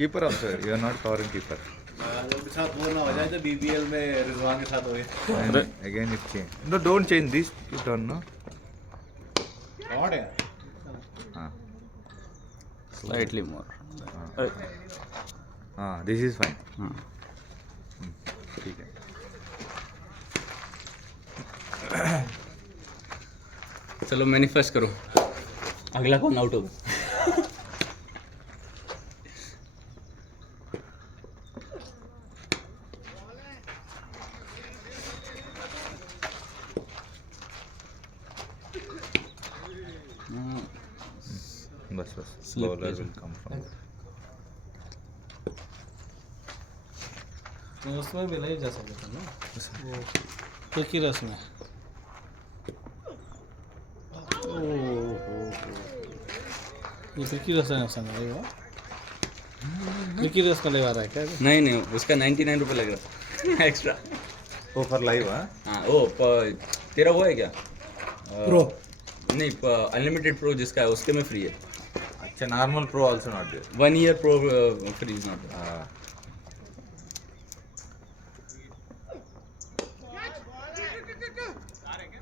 Keeper also you are not covering keeper के साथ वो ना हो जाए तो बीबीएल में रिजवान के साथ हो गए again it change no don't change this you don't know और है हाँ Slightly more. हाँ दिस इज फाइन ठीक है चलो मैनिफेस्ट करो अगला कौन आउट होगा. बस बस Slip bowler is- will come from उसमें भी नहीं जा सकते थे ना वो एक ही रस में. ये क्रिकी रस है संग रहेगा. क्रिकी रस का लगा रहा है क्या? नहीं नहीं उसका 99 रुपये लग रहा था एक्स्ट्रा. ओ फॉर लाइव हाँ हाँ ओ तेरा वो है क्या प्रो नहीं अनलिमिटेड प्रो जिसका है उसके में फ्री है. अच्छा normal pro also not there 1 year pro free is not.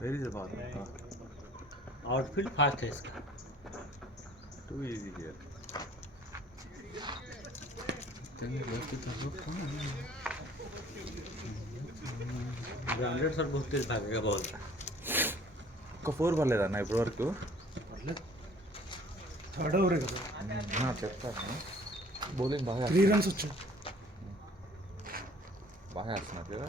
Where is the ball outfield fast है इसका. Too easy here branded sir बहुत तेज भागेगा बॉल. ఒక 4 పర్లేదా అన్న ఇప్పటి వరకు థర్డ్ ఓవర్ కదా. చెప్తాను బౌలింగ్ బాగా 3 రన్స్ వచ్చాయి. బాగా వేస్తున్నారు కదా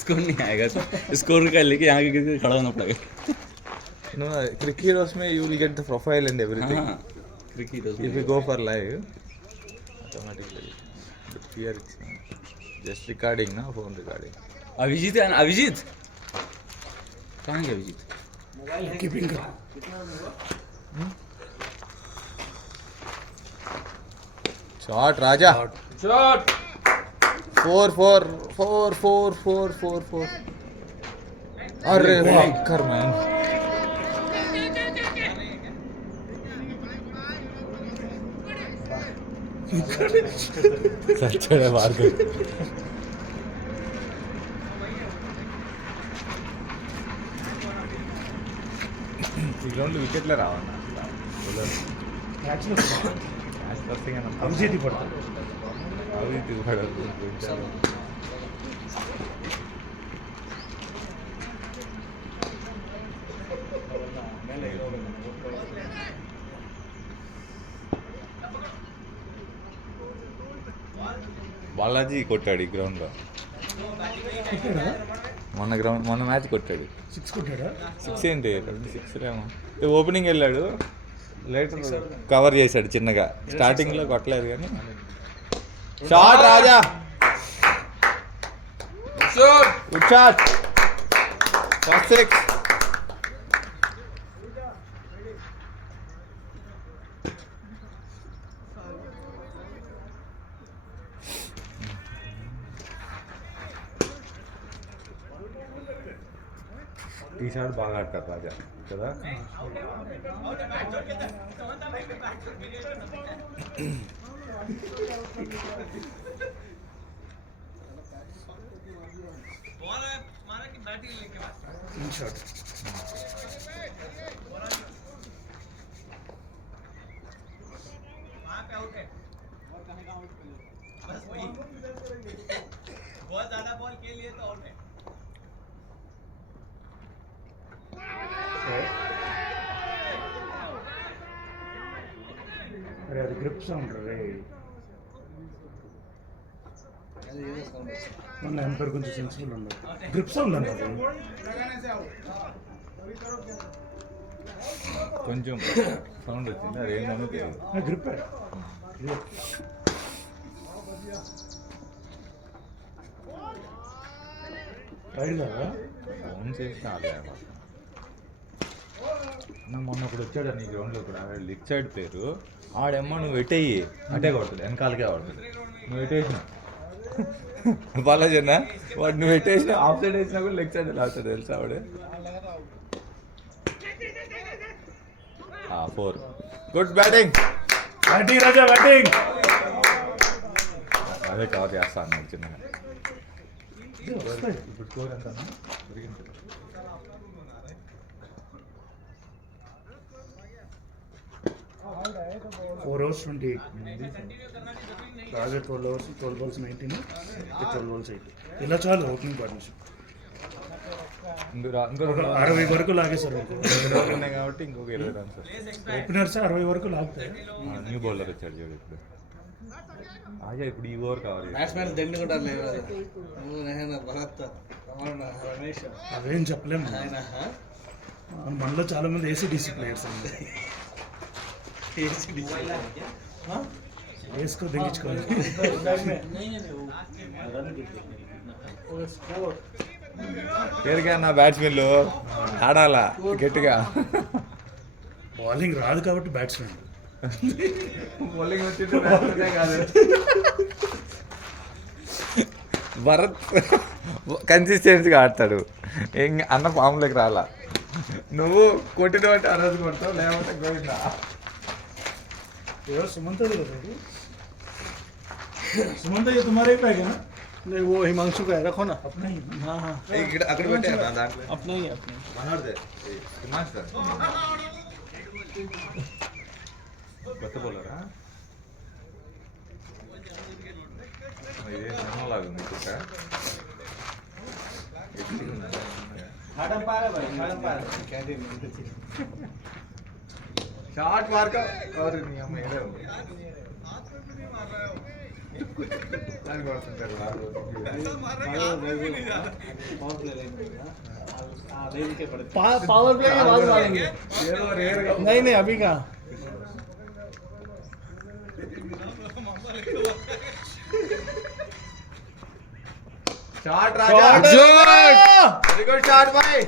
स्कोर नहीं आएगा तो स्कोर का लेके यहाँ के खड़ा होना पड़ेगा. No, cricket में you will get the profile and everything. हाँ cricket If you go for live, automatically. But here it's just recording, na phone recording. Abhijeet है ना अभिजीत कहाँ गया अभिजीत. कीपिंग कर. Shot, Raja. शॉट 4. अरे वाकर मैन. सच्चे मार गए. ఈ గ్రౌండ్లో వికెట్లే రావన్నా అభిజిత్ పడతాడు. అవి పడదు బాలాజీ కొట్టాడు ఈ గ్రౌండ్లో మొన్న మ్యాచ్ కొట్టాడు 6 కొట్టాడా? 6 ఏంటి 6 ఏమో ఓపెనింగ్ వెళ్ళాడు లేటర్ కవర్ చేశాడు చిన్నగా స్టార్టింగ్లో కొట్టలేదు కానీ షాట్ రాజా గుడ్ షాట్ ఫస్ట్ 6 ఈ షాట్ బాగా ఆడతారు రాజా కదా షాట్. बहुत ज्यादा बॉल के लिए तो आउट है. అరే అది గ్రిప్ సౌండ్ రే. మన ఎంపైర్ కొంచెం సెన్సిబుల్ ఉండదు. గ్రిప్ సౌండ్ అన్నది. కొంచెం సౌండ్ వచ్చింది అది ఏంటో తెలియదు గ్రిప్ రైడ్ కదా. ఫోన్ చేసి ఆడలే మొన్న ఇప్పుడు వచ్చాడు నీ గ్రౌండ్లో కూడా లిక్ సైడ్ పేరు ఆడేమో నువ్వు ఎట్టేయి అటే కొడుతుంది వెనకాలకే కొడుతుంది నువ్వు ఎట్టేసిన బాలాజీనా వాడు నువ్వు ఎట్టేసిన ఆఫ్ సైడ్ వేసినా కూడా లెగ్ సైడ్ లాగుతాడు తెలుసా వాడు 4 గుడ్ బ్యాటింగ్ రాజా బ్యాటింగ్. అదే కవర్ చేస్తాను నాకు చిన్నగా ఇప్పుడు స్కోర్ ఎంత పెరిగింది 4 overs 28. రాజా 12 overs 12 balls 19, 12 balls 8. ఇలా చాలు ఓపెనింగ్ పార్ట్నర్షిప్. ఇంకో 60 వరకు లాగేశారు. ఉన్నాయి కాబట్టి ఇంకొక 20 రన్స్ ఓపెనర్స్ 60 వరకు లాగుతాయి. న్యూ బౌలర్ వచ్చాడు చూడు ఇప్పుడు ఆజా ఇప్పుడు ఈ ఓవర్ కవర్ బ్యాట్స్మెన్ దండి కూడా లేవు భరత్ రమేష్ అవేం చెప్పలేము. ఆయన మనలో చాలా మంది ఏసీడీసీ ప్లేయర్స్ అండి. వేసుకో దిగించుకోవాలి. పేరుగా నా బ్యాట్స్మెన్లు ఆడాలా గట్టిగా బౌలింగ్ రాదు కాబట్టి బ్యాట్స్మెన్. బౌలింగ్ వచ్చింది కాదు భరత్ కన్సిస్టెన్సీగా ఆడతాడు అన్న ఫామ్లోకి రాలా నువ్వు కొట్టిన బట్టి ఆ రోజు కొడతావు లేకపోతే గోవిందా सुमंत सुमंत ये तुम्हारे पे है ना? नहीं वो हिमांशु का है रखो ना अपना ही है। हाँ हाँ అక్కడ పెట్టాను దాంట్లో अपना ही अपने మనోడిదే మాస్టర్ కొత్త బౌలరా ఇదే సినిమాలాగా ఉంది కుక్క షార్ట్ మార్క్ और नहीं हम इधर దాని కొడుతుంటారు पावर प्ले के बाद मारेंगे ఏదో రేరుగా नहीं नहीं अभी का షార్ట్ రాజా very good short boy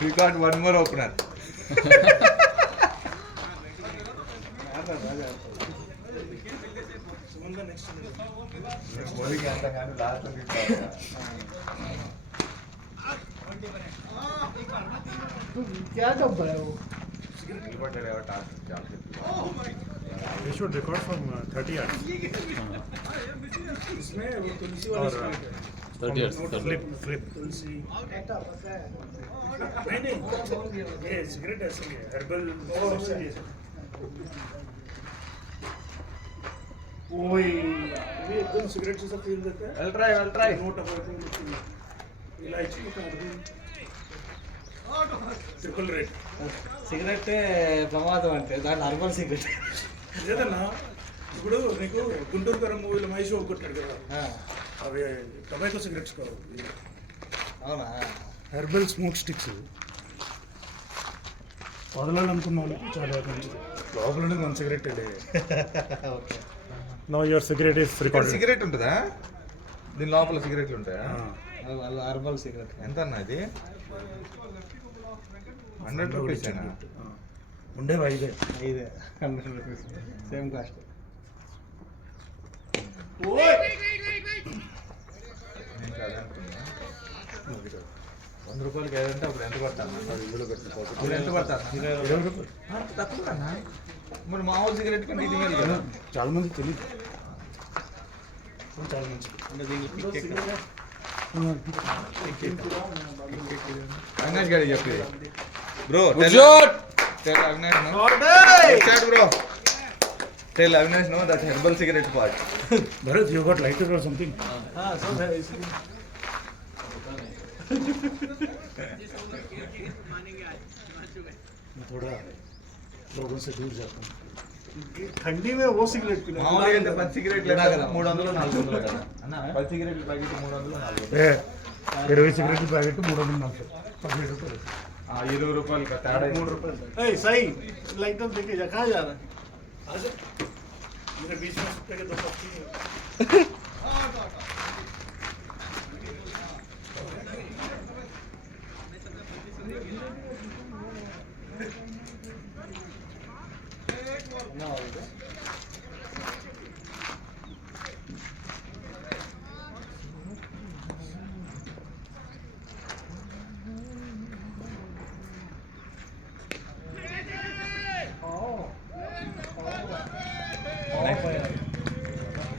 we got one more opener bowling anta gaani last lo क्या कब है वो They should record from 30 yards. इसमें वो तुलसी वाला flip तुलसी नहीं ये सिगरेट ऐसे ही है हर्बल ओए ये एकदम सिगरेट जैसा फील देता है. I'll try नोट अबाउट इलायची का ट्रिपल रेट సిగరెట్ ప్రమాదం అంటే దాని హర్బల్ సిగరెట్ లేదన్నా ఇప్పుడు నీకు గుంటూరు గారు మూవీలో మహేష్ బాబు కొట్టాడు కదా అవి టొబాకో సిగరెట్స్ కావు అవునా హెర్బల్ స్మోక్ స్టిక్స్ వదలాలనుకున్న వాళ్ళకి చాలా లోపల మన cigarette okay no your cigarette is recorded cigarette ఉంటుందా దీని లోపల సిగరెట్లు ఉంటాయా వాళ్ళు హర్బల్ సిగరెట్ ఎంత అన్న ఇది 100 రూపీస్ ఉండేవా ఇదే ఇదే 100 రూపీస్ సేమ్ కాస్ట్ నేను అదే అనుకున్నా 100 రూపాయలకి ఏదంటే అప్పుడు ఎంత పడతాను ఇందులో ఇప్పుడు ఎంత పడతాను 20 రూపాయలు తక్కువ కన్నా మరి మామూలు సిగరెట్ కంటే ఇది మేలు కదా చాలా మంది తెలియదు చాలా మంది అంటే దీనికి అవినాష్ గారికి చెప్పేది bro tell Avinash no chat bro tell Avinash no that herbal cigarette part Bharat you got lighter or something हाँ सब है इसलिए मैं थोड़ा लोगों से दूर जाता हूँ ठंडी में वो सिगरेट पीना మామూలుగా ఎంత 10 సిగరెట్లు 300 400 కదా అన్న 10 సిగరెట్లు ప్యాకెట్ 300 400 20 సిగరెట్ ప్యాకెట్ 340 15 రూపాయలు 20 రూపాయలు తేడా 3 రూపాయలు ए सही लाइटर देखे जा कहाँ जा रहा है आजा मेरे बीच में सुट्टे के 2 पत्ती हैं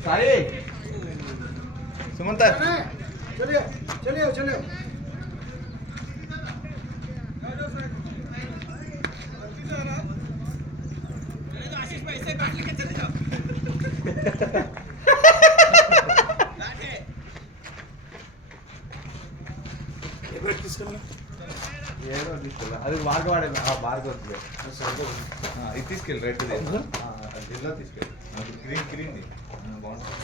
సాయి సుమంత్ చలియో చలియో చలియో ఏడో తీసుకెళ్ళి అది మార్గవాడే మార్గం ఇది తీసుకెళ్ళి రెడ్ జిల్లా తీసుకెళ్ళి గ్రీన్ గ్రీన్ బాగుంటుంది.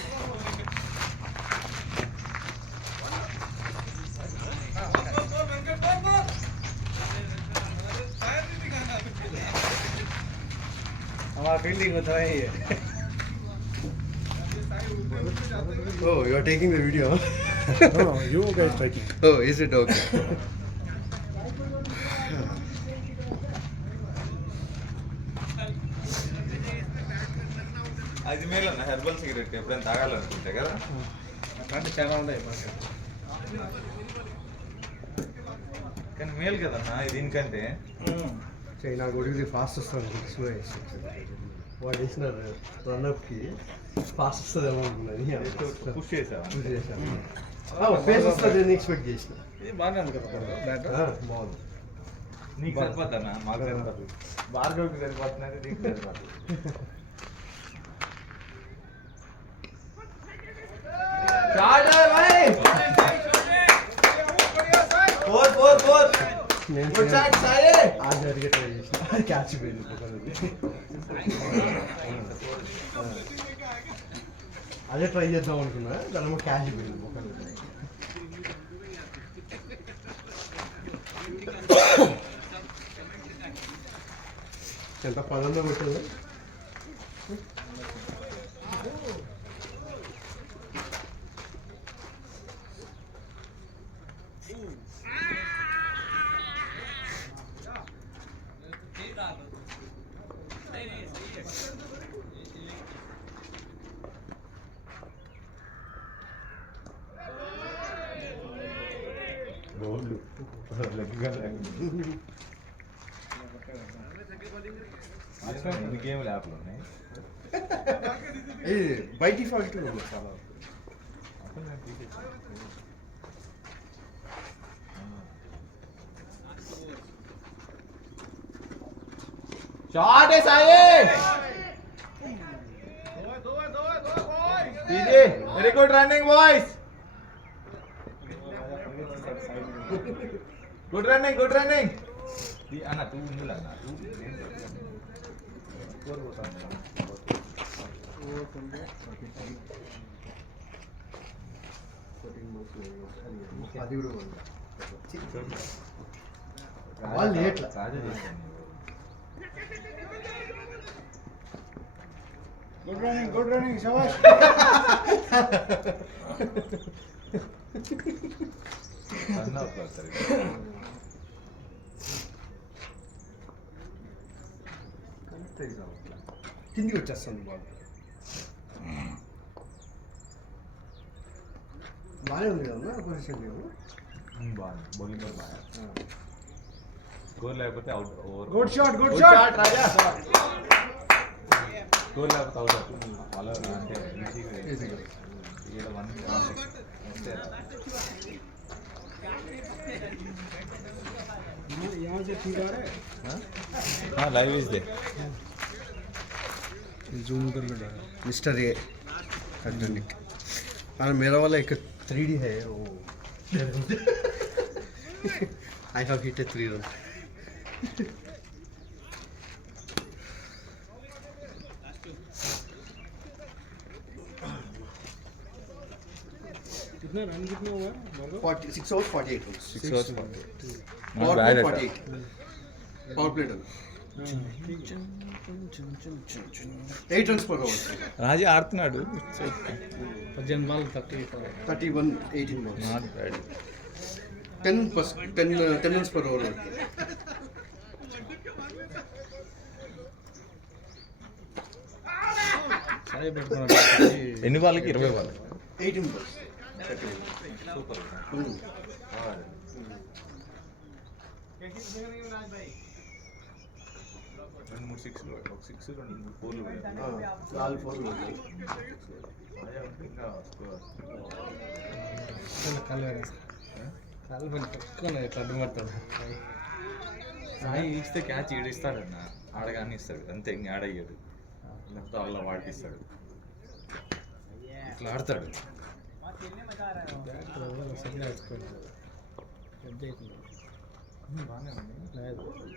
हमारा फील्डिंग होता है ये Oh, you are taking the video? No, you guys taking. Oh, is it okay? అది మేలు అన్న హెర్బల్ సిగరెట్ ఎప్పుడైనా తాగాలనుకుంటే కదా. అట్లాంటి చాలా ఉన్నాయి కానీ మేలు కదన్నా ఇది దీనికంటే. China go to the fastest one. వాడు వేసిన రన్అప్కి ఫాస్ట్ వస్తుంది ఏమో పుష్ చేసావా? ఫేస్ వస్తుంది నేను ఎక్స్పెక్ట్ చేసిన ఇది బాగానే ఉంది కదా బ్యాట్ బాగుంది. నీకు సరిపోద్దన్నా మాకు సరిపోదు. భార్గవ్కి సరిపోతున్నది నీకు సరిపోదు. ఆ జరిగే ట్రై చేసిన క్యాచ్ పోయింది అదే ట్రై చేద్దాం అనుకున్నా దాని క్యాచ్ పోయింది ఎంత పదంలో పెట్టింది. గోల్డ్ ఎన్ని గేమ్లు యాప్లు ఉన్నాయి. ఇది బై డిఫాల్ట్ చాలా షాట్ Sai very good running boys. Good running good running అన్న టూ ఉంది అన్న టూ అది కూడా వాళ్ళు లేట్లా రాజు చేశాను. Good running, Shabash. రన్ అవుతుంది సరే. కిందికి వచ్చేస్తుంది బాల్ బాగానే ఉంది కదా పొజిషన్ లేదు. బాగుంది బౌలింగ్ కూడా బాగా. స్కోర్ లేకపోతే out over. Good shot, good shot. రాజా. స్కోర్ లేకపోతే అవుట్ అవుతుంది. అలా అంటే ఈజీగా ఈడ 1 అంతే. यहाँ से ठीक आ रहा है. हाँ लाइव इज दे. जूम कर बेटा मिस्टर ए कंटेंट और मेरा वाला एक 3D है वो आई हैव हिट ए 3 रन. कितना रन कितना हुआ? 6 overs 48 runs. 6 hours 40. Power Not play bad at all. 48. Power play done. 8 runs per over. రాజీ ఆడుతున్నాడు. 18 బాల్ 30 31 18 balls. Not bad. 10 runs per over. Sai పెట్టుకున్నాడు. ఎన్ని వాళ్ళకి? 20 వాళ్ళకి. 18 balls. సూపర్. రెండు మూడు సిక్స్లు, ఒక సిక్స్, రెండు మూడు ఫోర్లు. 4 4 ఇంకా స్కోర్. కాలు పెట్టుకుని ఎట్లా అడ్డు పడతాడు. సాయి ఇస్తే క్యాచ్ ఈడిస్తాడన్న, ఆడగానే ఇస్తాడు అంతే, ఇంక ఆడయ్యాడు. లేకపోతే వాళ్ళ వాటిస్తాడు, ఇట్లా ఆడతాడు.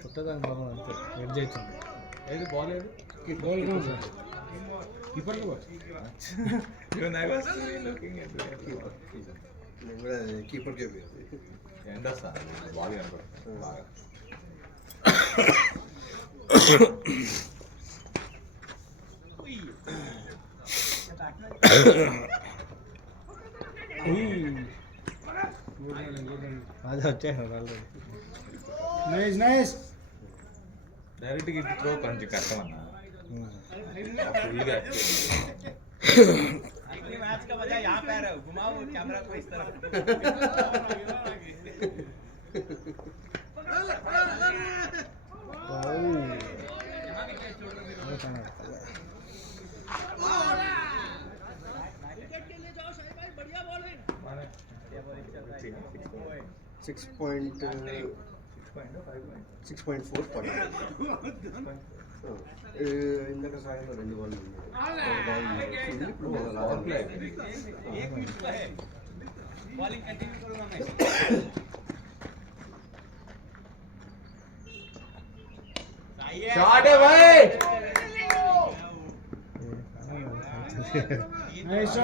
పుట్టదాని బాగా అంతే వెడ్ చేస్తుంది. ఏది బాల్ ఏది? గోల్ కీపర్లో కీపర్కే ఎండ వస్తాను బాల్ కనపడుతుంది బాగా. అది వచ్చాను వాళ్ళు. నైస్ డైరెక్ట్గా ఇటు త్రో కొంచెం కష్టం అన్న. ఫుల్గా సిక్స్ 6.4 పడ్డాడు. ఇందాక సాయంలో 2 బాల్ నైస్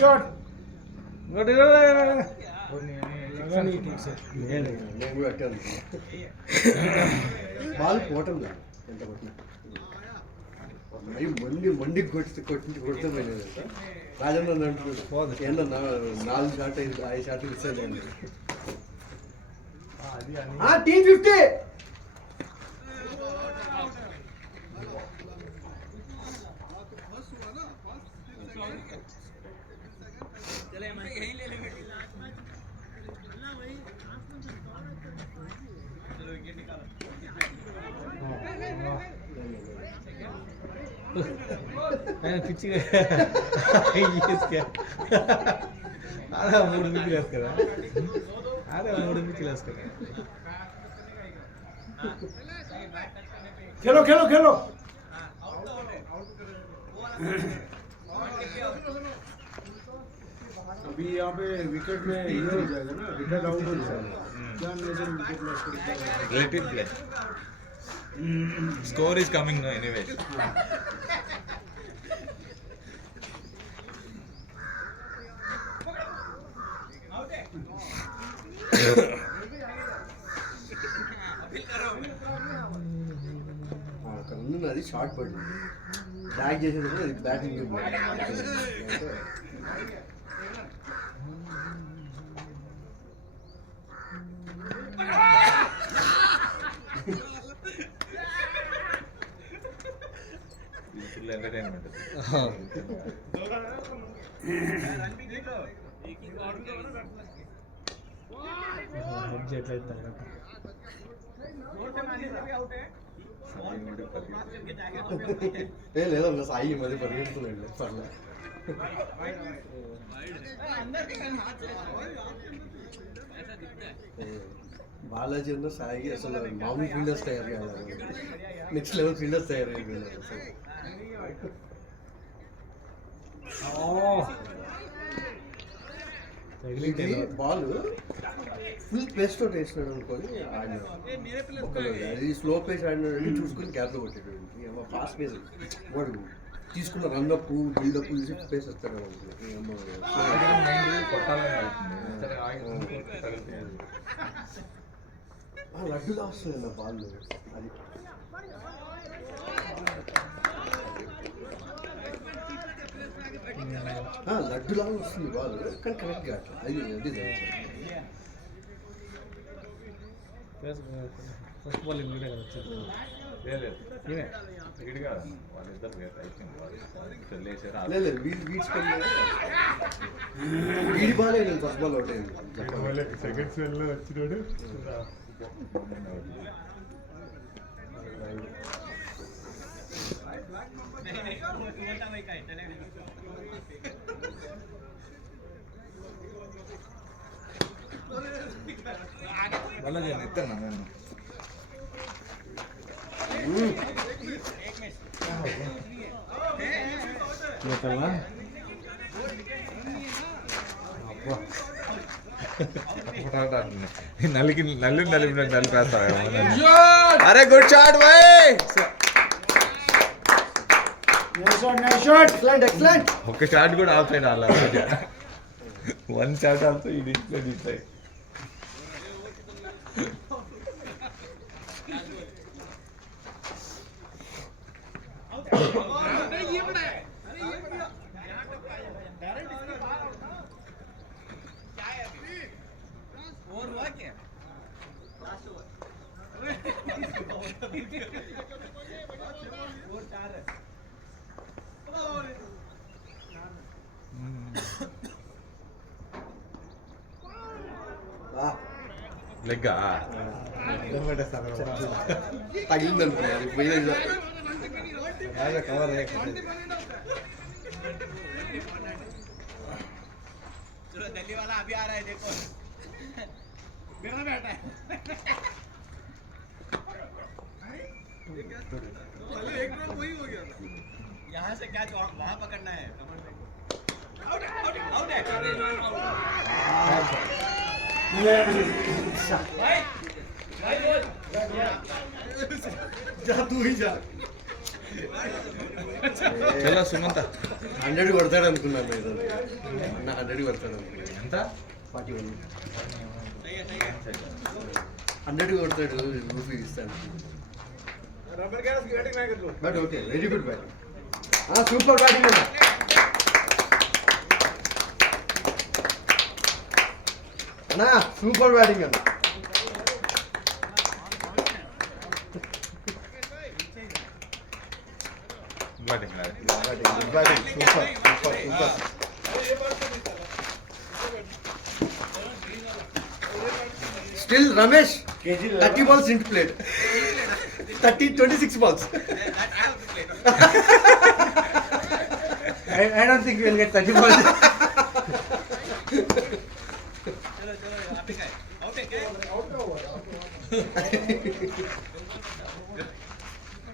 షాట్ నేను కూడా అట్టే అనుకున్నా. బాల్ పోవటం లేదు ఎంత కొట్టినా. మండి కొడితే పోయినది. రాజన్న అంటున్నాడు ఏంటన్నా 4 షాట్ 5 షాట్లు ఇస్తాను. టీమ్ 50. పిచ్చిగా అదే 3 పిచ్చిలు వేసుకరా. అదే 3 పిచ్చిలు వేసుకరా. खेलो अभी यहाँ पे विकेट में ये हो जाएगा ना, विकेट आउट हो जाएगा. क्या मेजर विकेट लॉस करेगा? let it play. Score is coming now anyway. అక్కడ ఉంది అది షార్ట్ పడింది. బ్యాక్ చేసేటప్పుడు అది బ్యాటింగ్ ఫుల్ ఎంటర్టైన్మెంట్. లేదన్న సాయి మధ్య పరిగెడుతున్నాడు పర్లే. బాలాజీ అన్న సాయి అసలు మామూలు ఫీల్డర్స్ తయారు కావాలి. నెక్స్ట్ లెవెల్ ఫీల్డర్స్ తయారైపోయినారు అసలు. బాల్ ఫుల్ పేస్ తోటి వేసినాడు అనుకొని ఆడినాడు. అది స్లో పేస్ ఆడినాడు చూసుకొని గ్యాప్లో కొట్టాడు. ఫాస్ట్ పేస్ వాడు తీసుకున్న రన్అప్ బిల్డప్ చూసి పేస్ వస్తాడు. లడ్డులా వస్తుంది అన్న బాల్ అది. లడ్డులా వస్తుంది బాల్ కానీ కరెక్ట్ గా అది అది ఫస్ట్ బాల్ ఇంగ్లీష్ లేదు ఈయనే. వీడు కాదు వాళ్ళిద్దరు అయిపోయింది వాళ్ళు లేచారు లేదు వీడి స్పెల్ వీడి బాగా నేను ఫస్ట్ బాల్ అవుట్ అయింది సెకండ్ స్పెల్లో వచ్చినాడు. మళ్ళీ నేను ఎత్తాను నేను లోకల్లా నలిపేస్తా అరే good shot boy excellent excellent ఒక్క షాట్ కూడా ఆఫ్ సైడ్ అలా వన్ షాట్ ఆల్సో ఈ డిస్ప్లే డిస్ప్లే లెగ్గా తగిలిందనుకున్నాను పోయింది కవర్ चलो दिल्ली वाला अभी आ रहा है देखो मेरा बैठा है एक रन वही हो गया यहाँ से कैच वहाँ पकड़ना है आउट आउट जा तू ही जा చలో సుమంత 100 కొడతాడు అనుకున్నాను నేను అన్న 100 కొడతాడు అనుకున్నాను ఎంత 41 100 కొడతాడు రూపీ ఇస్తాను but okay very good batting super batting అన్న అన్నా సూపర్ బ్యాటింగ్ అన్న batting super super super still Ramesh 30 balls into plate 26 balls I don't think we'll get 30 balls.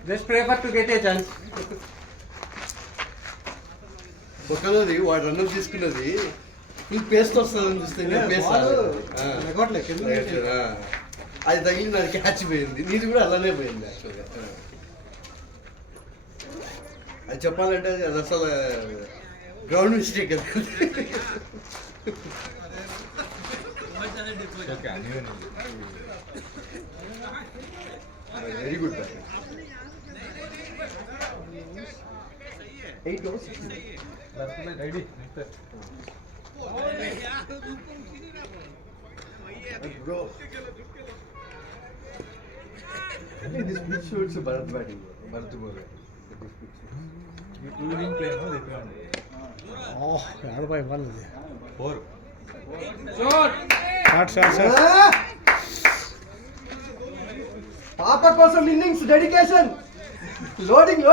Just pray for to get a chance. ఒక్కలోది వాడు రన్అప్ తీసుకున్నది full paste వస్తుందని చూస్తే అది తగిలింది అది క్యాచ్ పోయింది నీది కూడా అలానే పోయింది యాక్చువల్గా అది చెప్పాలంటే అది అసలు గ్రౌండ్ మిస్టేక్ కదా very good 8 overs bro this pitch shoots Bharat batting Bharat bowler you didn't play no they play ఆడపోయి వాళ్ళది 4 షాట్ పాప కోసం ఇన్నింగ్స్ డెడికేషన్ లోడింగ్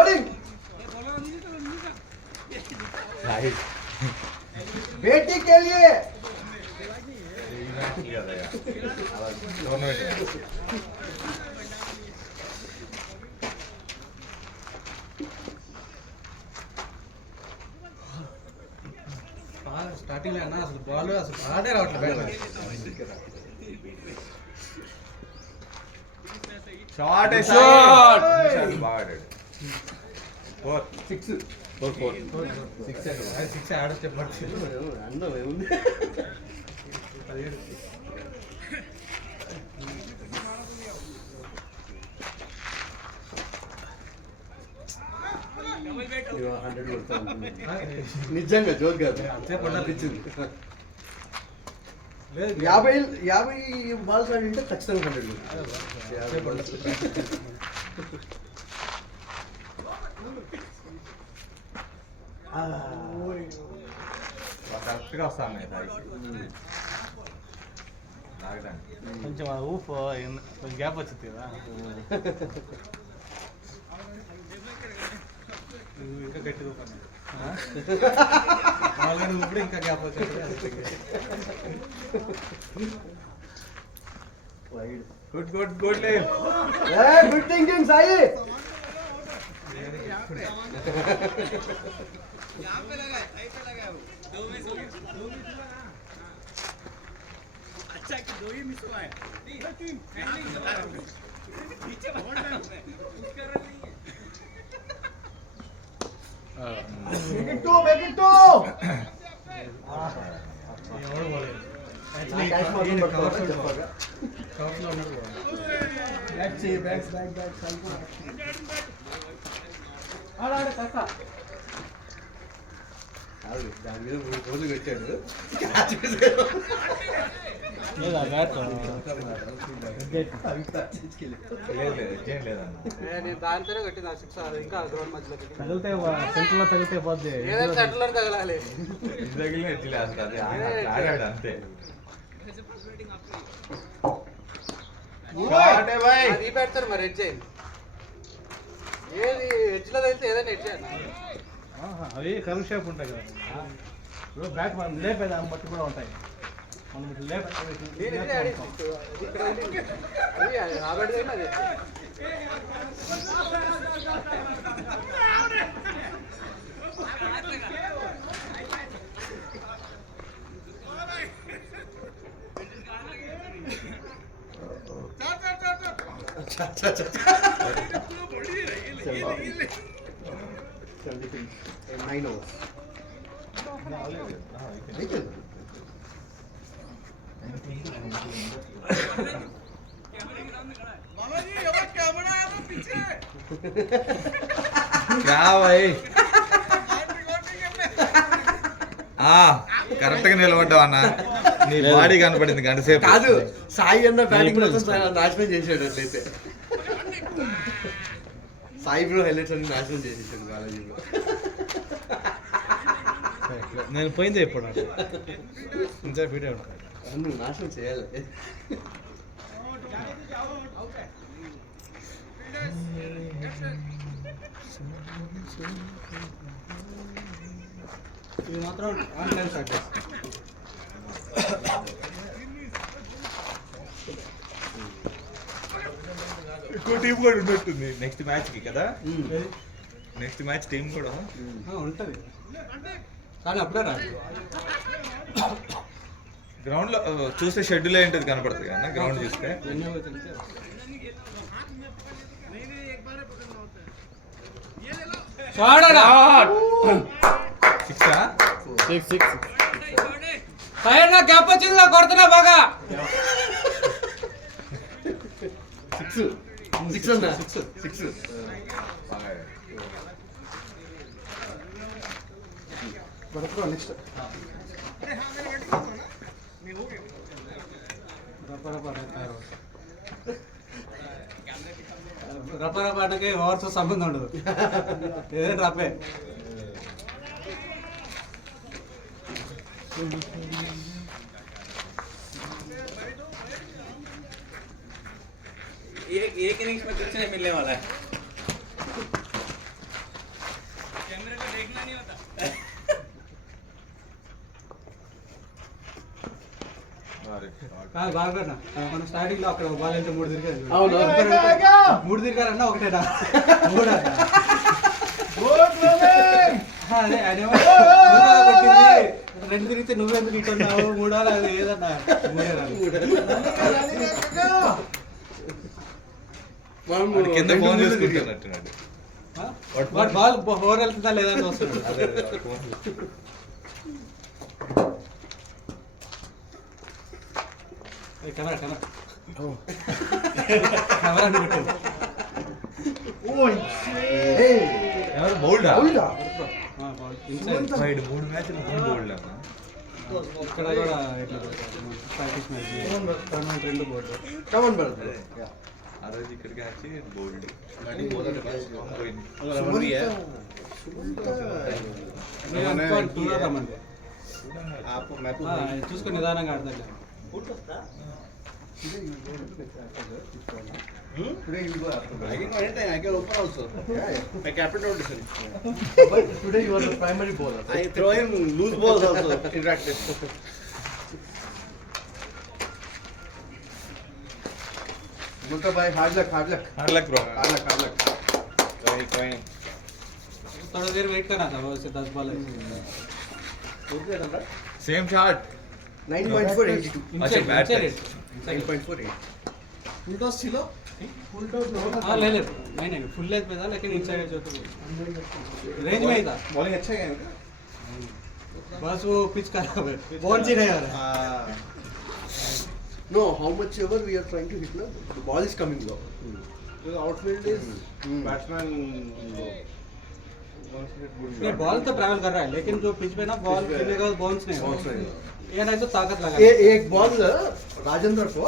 बेटी के लिए స్టార్టింగ్ అన్న అసలు బాల్ అసలు ఆడే రావట్లేదు షాట్ Shot! బాగా 4 6 4 సిక్స్ ఆడొచ్చే అన్నం ఏముంది నిజంగా జోక్ కాదు అనిపించింది 50 బాల్స్ ఆడింటే ఖచ్చితంగా 100 కరెక్ట్గా వస్తాను నేను తాగడానికి. కొంచెం ఆ ఊపు కొంచెం గ్యాప్ వచ్చింది కదా. నువ్వు ఇంకా గట్టిగా ఊపండి. ఆల్రెడీ ఊపిడి ఇంకా గ్యాప్ వచ్చింది. Good good good good thinking Sai. यहाँ पे लगा है, साइड पे लगा है वो। 2 मिस हो गया। अच्छा कि 2 ही मिस हुआ है। यहाँ पे लगा है। पीछे बहुत टाइम हो गया। कुछ कर रहा नहीं है। ఎవరు పోలేదు. క్యాష్ మాత్రం పట్టుకోవాలి చెప్పాలి. కవర్స్లో ఉన్నారు కదా. దాని మీద 3 రోజులు పెట్టాడు. లేదా బ్యాట్ లేదు ఏం లేదన్న. నేను దాంతోనే కట్టిన 6 ఇంకా గ్రౌండ్ మధ్యలో తగిలితే సెంటర్లో తగిలితే పోద్ది. ఏదైనా సెంటర్లో తగలాలి. తగిలిన ఎడ్జిలే అసలు అది ఆయన ఆడాడు అంతే. షాట్ ఏ భాయ్. అది పెడతారు మరి ఎడ్జ్ ఏది ఎడ్జ్లో తగిలితే ఏదైనా ఎడ్జ్ అవి కర్వ్ షేప్ ఉంటాయి కదా. ఇప్పుడు బ్యాట్ మనం లేపే దాన్ని బట్టి కూడా ఉంటాయి. మనం ఇట్లా లేపే నా పెడితే అది बाबा जी ये कैमरा है तो पीछे। क्या भाई रिकॉर्डिंग కరెక్ట్ గా నిలబడ్డావు అన్న. నీ బాడీ కనపడింది గంట సేపు. కాదు సాయి అన్న బ్యాటింగ్ నాశనం చేసాడు. అట్లయితే సాయి బ్రో హైలైట్స్ అన్ని నాశనం చేసేసాడు బాలాజీలో. నేను పోయిందే ఇప్పుడు నాకు ఇంత వీడియో ఉంటాయి. నువ్వు నాశనం చేయాలి. ఇది మాత్రం ఆన్లైన్ షాట్. ఇంకో టీం కూడా ఉన్నట్టుంది నెక్స్ట్ మ్యాచ్ కి కదా. నెక్స్ట్ మ్యాచ్ టీం కూడా ఉంటుంది కానీ అప్పుడే రాదు. గ్రౌండ్ లో చూస్తే షెడ్యూల్ ఏంటిది కనపడుతుంది కదా గ్రౌండ్ చూస్తే. సిక్స్ పైన గ్యాప్ వచ్చింది కొడుతున్నా బాగా. 6 అన్న 6 పడుకో నెక్స్ట్ రపాటకి ఓవర్తో సంబంధం ఉండదు. ఏదైనా రపే. एक इनिंग्स में कुछ नहीं मिलने वाला है. कैमरे को देखना नहीं होता। కాదు బాగా మనం స్టార్టింగ్ లో అక్కడ బాల్ వెళ్తే 3 తిరిగారు. అవును. 3 తిరిగారన్నా ఒకటేనా 3 అదే అదేమో 2 తిరిగితే నువ్వెందుకు ఇటు ఉన్నావు 3 అది ఏదన్నా 3 కింద ఫోన్ చేసుకుంటున్నట్టున్నాడు. వాడు బాల్ 4 వెళ్తుందా లేదా అని వస్తున్నాడు. కెమెరా ఎవరు బౌల్డా ఇన్సైడ్ వైడ్ 3 మ్యాచ్లు 3 బౌల్డ్ అన్న. ఇక్కడ కూడా ఇట్లా practice match tournament 2 board. Come on brother. ఆ రోజు ఇక్కడికి వచ్చి బౌల్డ్ మొదటి పోయింది. మీరు అనుకోండి, టూర్ రమ్మండి. आप मैं ఆ, చూసుకొని నిదానంగా ఆడతాడు. Today you go after I can go anytime. I can open also. My captain told me. But today you are the primary bowler. I throw him loose balls also in practice. Munta bhai, hard luck. Hard luck bro. Hard luck. Going. थोड़ा देर वेट करना था, वो से 10 बॉल है. Same shot. 9.482. अच्छा, bat है. 9.48. Full toss chilo. हाँ ले ले, नहीं फुल लेंथ पे था लेकिन इनसाइड जो तो रेंज में ही था. Bowling अच्छा है क्या? बस वो पिच खराब है, बॉल ही नहीं आ रहा. No, how much ever we are trying to hit, na, the ball is coming low. The outfield is batsman. नहीं बॉल तो ट्रैवल कर रहा है लेकिन जो पिच पे ना बॉल खेलने का बाउंस नहीं Bounce है. नहीं ये नहीं तो ताकत लगा. एक बॉल राजेंद्र को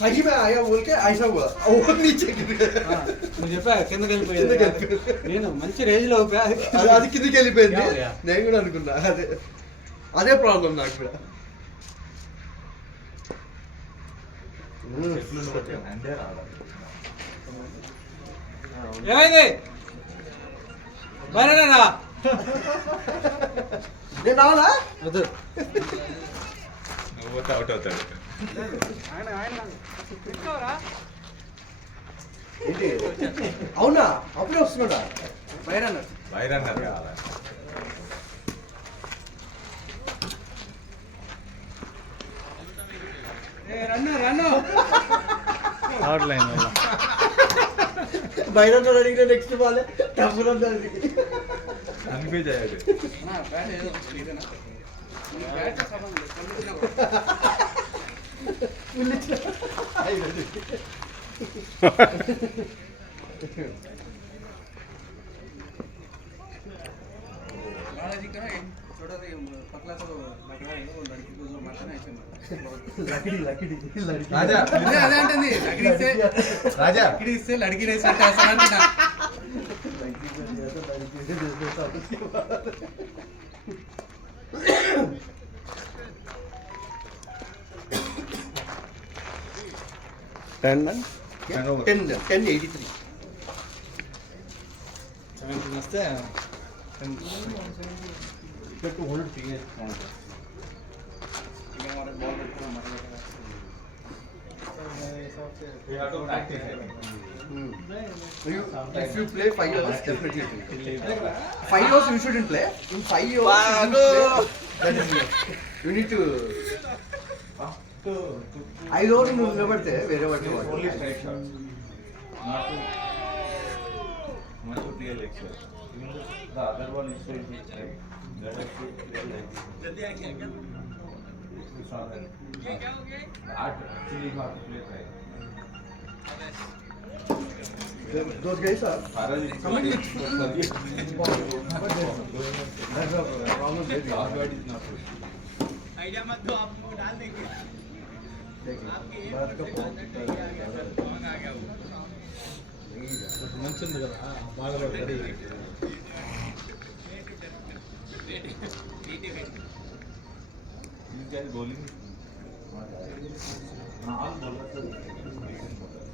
सही में आया बोल के ऐसा हुआ वो नीचे गिर गया. हाँ, मुझे पे కిందకి వెళ్ళిపోయింది. నేను మంచి రేంజ్ లో అది కిందికి వెళ్ళిపోయింది. Yeah. నేను కూడా అనుకున్నా అదే ప్రాబ్లం నాకు కూడా. ఏమైంది బయట రా. నేను రావాలా? వద్దు. నువ్వు పోతే అవుట్ అవుతాడు. ఏంటి అవునా అప్పుడే వస్తున్నాడా? వైర్ అన్నారు కావాలి. అవుట్ లైన్ వల్ల బయట అడిగిన నెక్స్ట్ బాల్ టఫ్ అనిపించాడు. రాజా రాజా లड़की नहीं सकता ऐसा ना. టెన్ 1083. 17 వస్తే If you play 5 hours, definitely. 5 hours you shouldn't play. In 5 hours you play, that is enough. You need to. 5 hours నువ్వు నిలబడితే వేరే వాటి only strike shots. not to play like that. Even the other one is so easy strike. That has to play like this. You saw that. That actually you have to play right. those guys are Faraj is coming with that's a problem with our bad is not good. Idea मत दो आपको डाल देंगे. आपके भारत का कौन आ गया वो? మంచి ఉంది కదా బాగా పడి These guys bowling. All bowlers are decent bowlers.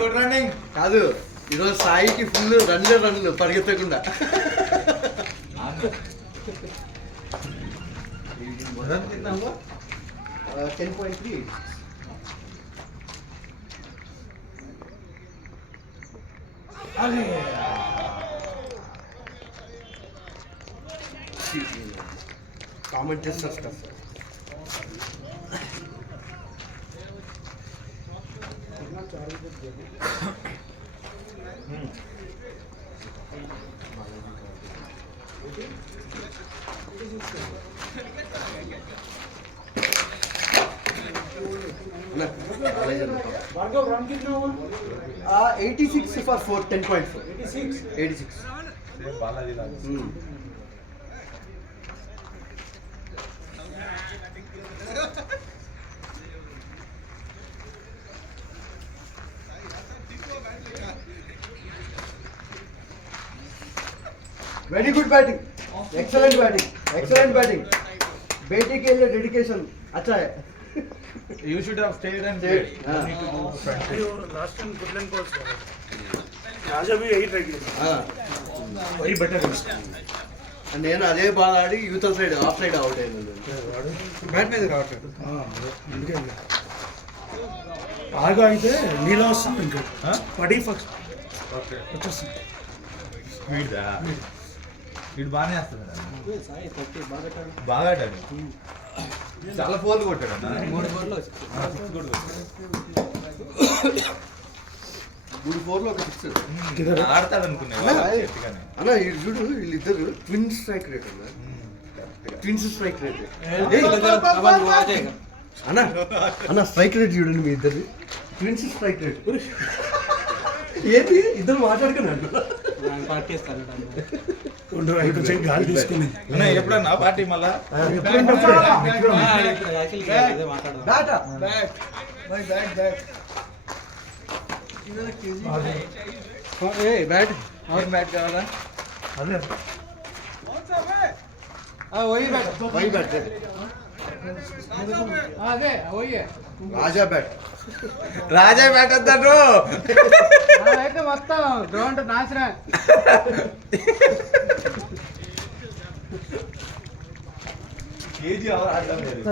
Good running. కాదు ఈరోజు సాయికి ఫుల్ రన్లు పరిగెత్తకుండా. 10.3. కామెంట్ చేస్తారు స్టఫ్. అన్న भार्गव रन कितना हुआ? 86 for 4, 10.4. 86. బాలాజీ లాగా. Very good batting. Excellent batting. Excellent batting. बेटी के लिए डेडिकेशन अच्छा है. You should have stayed and Stayed. played. हाँ. You need to do friendship. Last time गुडलैंड कॉल्स राजा भी यही ट्राई किया हाँ. वही बेटर నేను అదే బాల్ ఆడి యూతల్ సైడ్ ఆఫ్ సైడ్ అవుట్ అయింది. బ్యాట్ మీద రావట్లేదు. అందుకే బాగా అయితే నీలో వస్తుంది ఇంకా పడి ఫస్ట్ Okay. వచ్చేస్తుంది. వీడిదా? వీడు బాగానే వేస్తాడు. సాయి 30 బాగా ఆడాడు. బాగా ఆడాడు. చాలా ఫోర్లు కొట్టాడు అన్న. 3 ఓవర్లో సిక్స్ కూడా కొట్టాడు. 3 4లో ఒక 6. ఆడతాడు అనుకునే అన్న వీళ్ళు చూడు వీళ్ళిద్దరు ట్విన్ స్ట్రైక్ రేట్ అన్న. Twins strike rate. అన్న అన్న స్ట్రైక్ రేట్ చూడండి మీ ఇద్దరు ట్విన్స్ స్ట్రైక్ రేట్. ఏంటి ఇద్దరు మాట్లాడుకున్నాడు. పార్టీ చేస్తాను. ఉండు కొంచెం గాలి తీసుకుని అన్న ఎప్పుడన్నా పార్టీ మళ్ళా ఎప్పుడంటే యాక్చువల్లీ మాట్లాడదాం. బ్యాటా ఏ బ్యాట్ ఏం బ్యాట్ కావాలా? అదే वही बैट వై బ్యాట్ अरे वही है రాజా బ్యాట్. రాజా బ్యాట్ వద్దాడు. అయితే మొత్తం గ్రౌండ్ నాశనం. కేజీ ఆడటం లేదు.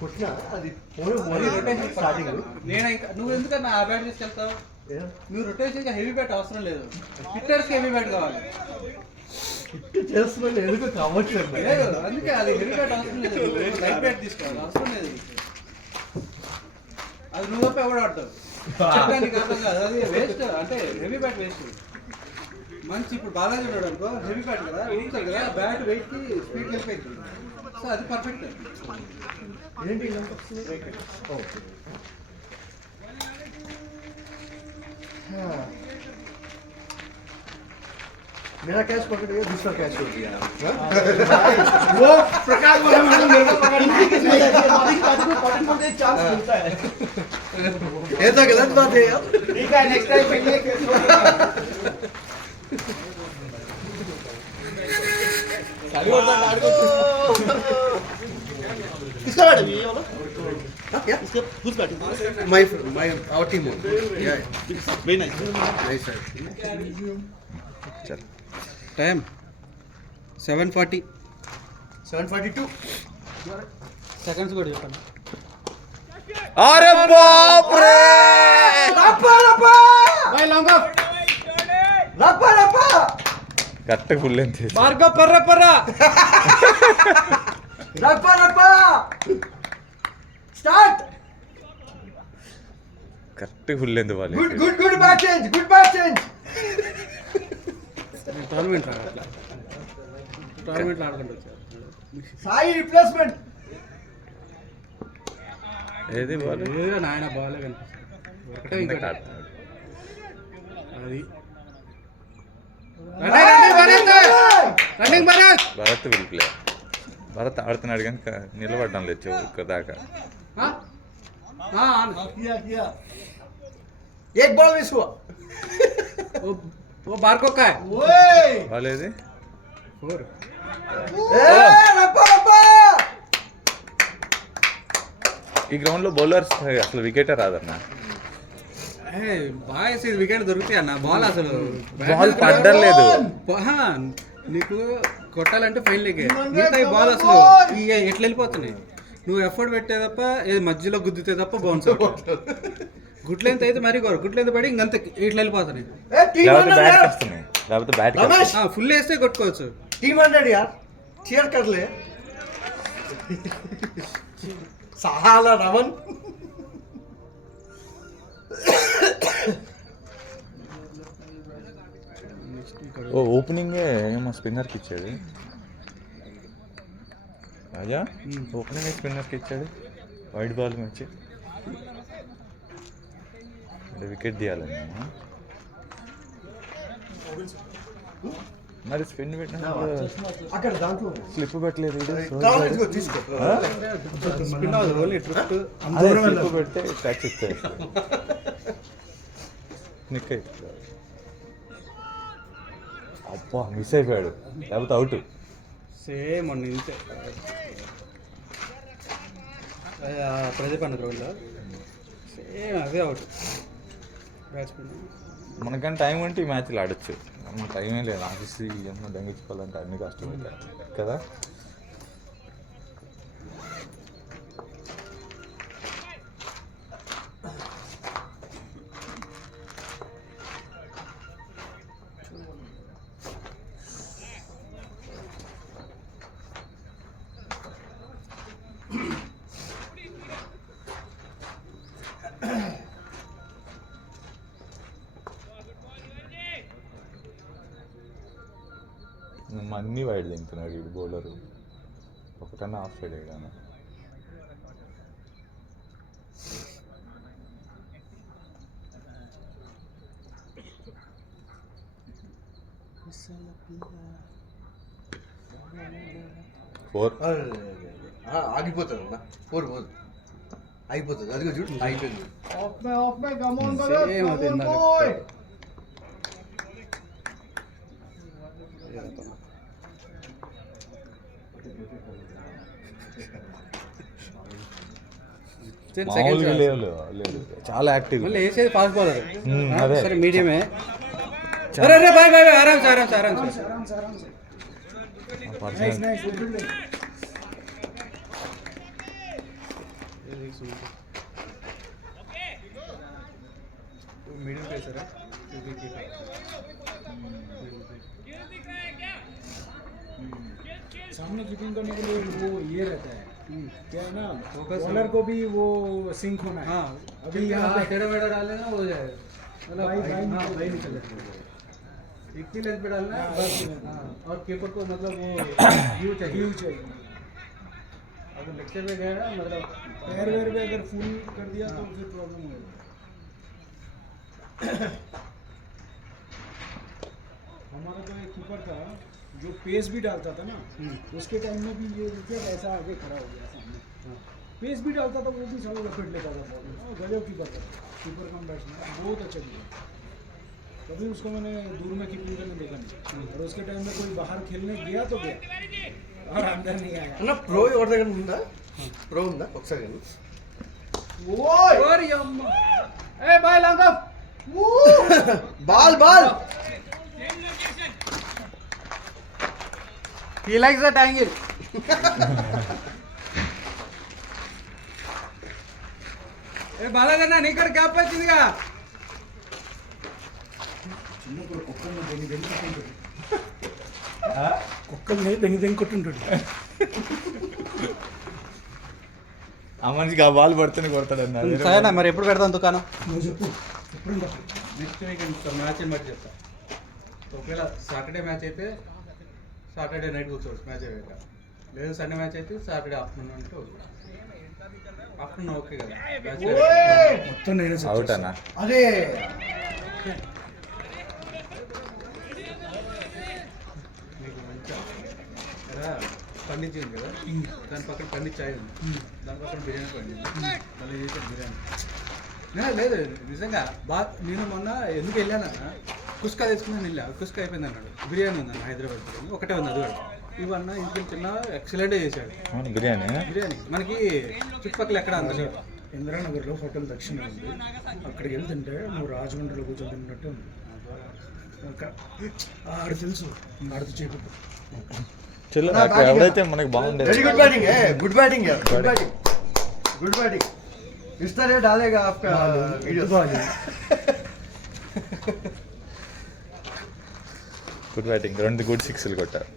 కొట్టినా అది రొటేషన్ స్టార్టింగ్. నేను ఇంకా నువ్వు ఎందుకన్నా ఆ బ్యాట్ తీసుకెళ్తావు? నువ్వు రొటేషన్ హెవీ బ్యాట్ అవసరం లేదు. హిట్టర్స్ హెవీ బ్యాట్ కావాలి. చేస్తున్నాను ఎందుకు కావట్లేదు. లేదు అందుకే అది హెవీ బ్యాట్ అవసరం లేదు. లైట్ బ్యాట్ తీసుకోవాలి అవసరం లేదు. అది నువ్వు తప్ప ఎవడు ఆడతావు? చెప్పడానికి అర్థం కాదు. అది వేస్ట్ అంటే హెవీ బ్యాట్ వేస్ట్. మంచి ఇప్పుడు బాలాజీ ఉన్నాడు అనుకో హెవీ బ్యాట్ కదా ఊపుతాడు కదా బ్యాట్ వెయిట్ కి స్పీడ్ వెళ్ళిపోయింది. సో అది పర్ఫెక్ట్. ఏంటి मेरा कैच पकड़ गया दूसरा कैच हो गया. वो प्रकाश वाला मैडम मेरे को पकड़ने की चांस मिलता है. ये तो गलत बात है यार. ठीक है नेक्स्ट टाइम पहले किसका बैटिंग ये वाला? क्या इसका who's batting? My our team one. Yeah. Very nice. Nice sir. टाइम 7:40 7:42. సెకండ్స్ కూడా చెప్పండి. అరే బాప్ రే! भाई लॉन्ग ऑफ रप्पा కరెక్ట్ ఫుల్ లెంత్ తీసి. भार्गव पर्रा रप्पा स्टार्ट. కరెక్ట్ ఫుల్ లెంత్ వాళ్ళు. good back change. టోర్నమెంట్ ఆడుకుంటూ వచ్చారు. సాయి రిప్లేస్మెంట్. ఏది బాల్? నాయన బాగాలే కనిపిస్తుంది. ఒకటే ఇంకోటి. అది running Bharat. Bharat will play. Bharat ఆడుతున్నాడు కనుక నిలబడ్డం లేదు చివరికి దాకా. किया एक बॉल मिस हुआ. वो बारको का है. బాల్ ఏది? रप्पा ఈ గ్రౌండ్ లో బౌలర్స్ అసలు వికెటే రాదన్న. బాగా వేసేది వికెట్ దొరుకుతాయి అన్న. బాల్ అసలు బాల్ పడ్డం లేదు. నీకు కొట్టాలంటే ఫైన్ లెక్కే. మిగతా ఈ బాల్ అసలు ఎట్లా వెళ్ళిపోతున్నాయి. నువ్వు ఎఫర్ట్ పెట్టే తప్ప ఏది మధ్యలో గుద్దితే తప్ప బౌన్స్ గుట్లెంత అయితే మరీ కోరు గుట్లెంత పడి ఇంకంత ఇట్లా వెళ్ళిపోతున్నాయి. లేకపోతే బ్యాట్ వస్తున్నాయి. లేకపోతే బ్యాట్ ఫుల్ వేస్తే కొట్టుకోవచ్చు. टीम 100 यार cheer कर ले. सहाला रमन ఓ ఓపెనింగ్ ఏమో స్పిన్నర్కి ఇచ్చేది. రాజా ఓపెనింగ్ స్పిన్నర్కి ఇచ్చాడు వైట్ బాల్ మ్యాచ్. అంటే వికెట్ తీయాలని మరి స్పిన్ పెట్టిన అక్కడ దాంట్లో స్లిప్ పెట్టలేదు కావాలి, ఇదిగో తీసుకో. స్పిన్ అవ్వదు ఓన్లీ ట్రిప్ స్లిప్ పెడితే ట్యాక్స్ ఇస్తాయి నిక్ అబ్బా మిస్ అయిపోయాడు లేకపోతే అవుట్ సేమ్ మొన్న ఇంతే ప్రదీప్ అన్న గ్రౌండ్లో సేమ్ అదే అవుట్ బ్యాట్స్మెన్. మనకని టైం ఉంటే ఈ మ్యాచ్లు ఆడొచ్చు మన టైమే లేదు ఆఫీస్ ఏమన్నా దంగించుకోవాలంటే అన్ని కష్టమవుతాయి కదా. అన్నీ వైడ్ తింటున్నాడు వీడు బౌలరు ఒకటన్నా ఆఫ్ సైడ్ వేయడాను. ఫోర్ ఆగిపోతుంది అన్న, పోరు పోదు అయిపోతుంది. అదిగో చూడు అయిపోయింది. సేమ్ అదే ఇందాక. మామూలుగా లేవు లేదు చాలా యాక్టివ్. మళ్ళీ వేసేది ఫాస్ట్ బౌలర్. అదే. సరే మీడియమే. అరే అరే బాయ్ బాయ్ ఆరామ్ సార్ ఆరామ్ సార్. మీడియం పేసరా सामने कीपिंग करने के लिए वो ये रहता है क्या है ना, बॉलर को भी वो सिंक होना है. हाँ अभी यहाँ पे टेढ़ा मेढ़ा डाले ना हो जाएगा. मतलब भाई निकल जाता है. एक ही लेंथ पे डालना है बस. और कीपर को मतलब वो व्यू चाहिए. अगर लेक्चर पे गया ना मतलब पैर वैर पे अगर फुल कर दिया तो फिर प्रॉब्लम होगा. हमारा तो एक कीपर था जो पेस भी डालता था ना, उसके टाइम में भी ये विकेट ऐसा आगे खड़ा हो गया सामने. पेस भी डालता था, वो भी सालों लपेट लेता था बॉल. गजब कीपर था, कीपर कम बैट्समैन, बहुत अच्छा कीपर. कभी उसको मैंने दूर में कीपिंग करने देखा नहीं. और उसके टाइम में कोई बाहर खेलने गया तो गया और अंदर नहीं आया. అన్న ప్రో ఎవరి దగ్గర ఉందా? ప్రో ఉందా ఒకసారి కానీ? ఓరి అమ్మ ఏ boy long off ball ball he likes that angle. ఏ బాలగన్న నీకడ గ్యాప్ వచ్చిందిగా. చిన్నప్పుడు కుక్కల్ని దెంగి కొట్టుంటాడు. ఆ మనిషికి ఆ బాల్ పడితేనే కొడతాడన్న. సరేనా మరి ఎప్పుడు పెడతాం దుకాణం? నువ్వు చెప్పు ఎప్పుడు నెక్స్ట్ వీకెండ్ మ్యాచ్ బట్టి చెప్తా. ఒకవేళ సాటర్డే మ్యాచ్ అయితే సాటర్డే నైట్ కూర్చోవచ్చు మ్యాచ్ అయ్యాక. లేదు సండే మ్యాచ్ అయితే సాటర్డే ఆఫ్టర్నూన్ అంటే ఆఫ్టర్నూన్ ఓకే కదా మ్యాచ్ మొత్తం నేనే అవుట్ అన్న. అరే మీకు మంచిగా కదా పండించింది కదా, దాని పక్కన పండించి చాయ్ ఉంది, దాని పక్కన బిర్యానీ పండింది, మళ్ళీ చేసే బిర్యానీ. లేదు నిజంగా నేను మొన్న ఎందుకు వెళ్ళానన్నా కుస్కా తెచ్చుకున్నాను. వెళ్ళా కుస్కా అయిపోయింది అన్నాడు. బిర్యానీ ఉందన్న హైదరాబాద్ బిర్యానీ ఒకటే ఉంది అది కూడా. ఇవన్న ఇంటికి చిన్న ఎక్సలెంట్గా చేశాడు బిర్యానీ. బిర్యానీ మనకి చుట్టుపక్కల ఎక్కడ అందలేదు. ఇందిరానగర్లో హోటల్ దక్షిణ ఉంది, అక్కడికి వెళ్తుంటే నువ్వు రాజమండ్రిలో కూర్చొని తిన్నట్టు ఉంది. ఆడు తెలుసు ఆడితో చేపట్టు. ఎవడైతే మనకి బాగుండేది. Very good batting good batting good batting good batting. ఇస్తారే డాలేగా आपका वीडियो. గుడ్ బ్యాటింగ్, 2 గుడ్ సిక్స్లు కొట్టారు.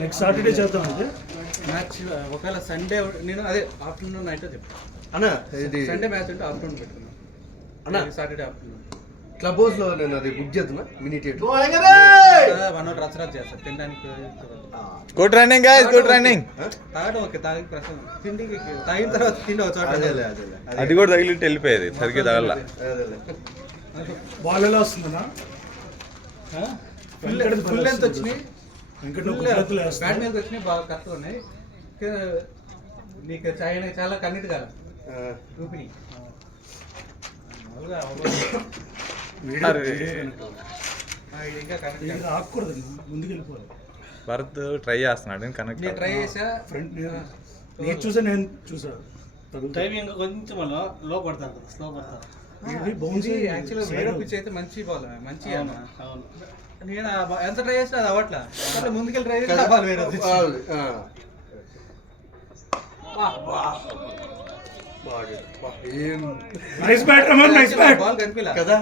నెక్స్ట్ సాటర్డే చేద్దాం. అంటే మ్యాచ్ ఒకవేళ సండే నేను అదే ఆఫ్టర్నూన్ అయితే చెప్తాను అన్న ఇది సండే మ్యాచ్ అంటే ఆఫ్టర్నూన్ పెట్టుకున్నాను అన్న సాటర్డే ఆఫ్టర్నూన్ క్లబ్ హౌస్ లో నేను అది బుక్ చేస్తున్నా మినీ థియేటర్. మనోడు రచరచ చేస్తాడు తినడానికి. Good running guys, good running. తాగడం ఓకే, తాగి ప్రశ్న తిండికి తాగిన తర్వాత తిండి ఒక చోట అదేలే అది కూడా తగిలిట్టి వెళ్ళిపోయేది, సరిగ్గా తగల. అదేలే. బాల్ ఎలా వస్తుందన్నా? ఫుల్ లెంత్ వచ్చినాయి, వెంకట్లో బ్యాట్ కుట్రతులు వేస్తున్నాయి. మీద వచ్చినాయి, బాగా కరెక్ట్గా ఉన్నాయి. నీకు చాలా కన్నీటి కాదు చూపిని మామూలుగా ఇంకా కనెక్ట్ ఇది ఆగకూడదు, ముందుకు వెళ్ళిపోవాలి. భరత్ ట్రై చేస్తున్నాడు కనెక్ట్. నేను ట్రై చేసా. ఫ్రంట్ నేను చూసా, నేను చూసా టైమింగ్ కొంచెం లో పడతారు కదా, స్లో పడతారు. ఇది బౌన్స్ యాక్చువల్గా వేరే పిచ్ అయితే మంచి బాల్ మంచి నేను ఎంత ట్రై చేసినా అది అవ్వట్లా. అంటే ముందుకెళ్ళి ట్రై చేసి బాల్ వేరే వచ్చింది. Nice bat Raman, nice bat. Ball కనిపిలా కదా?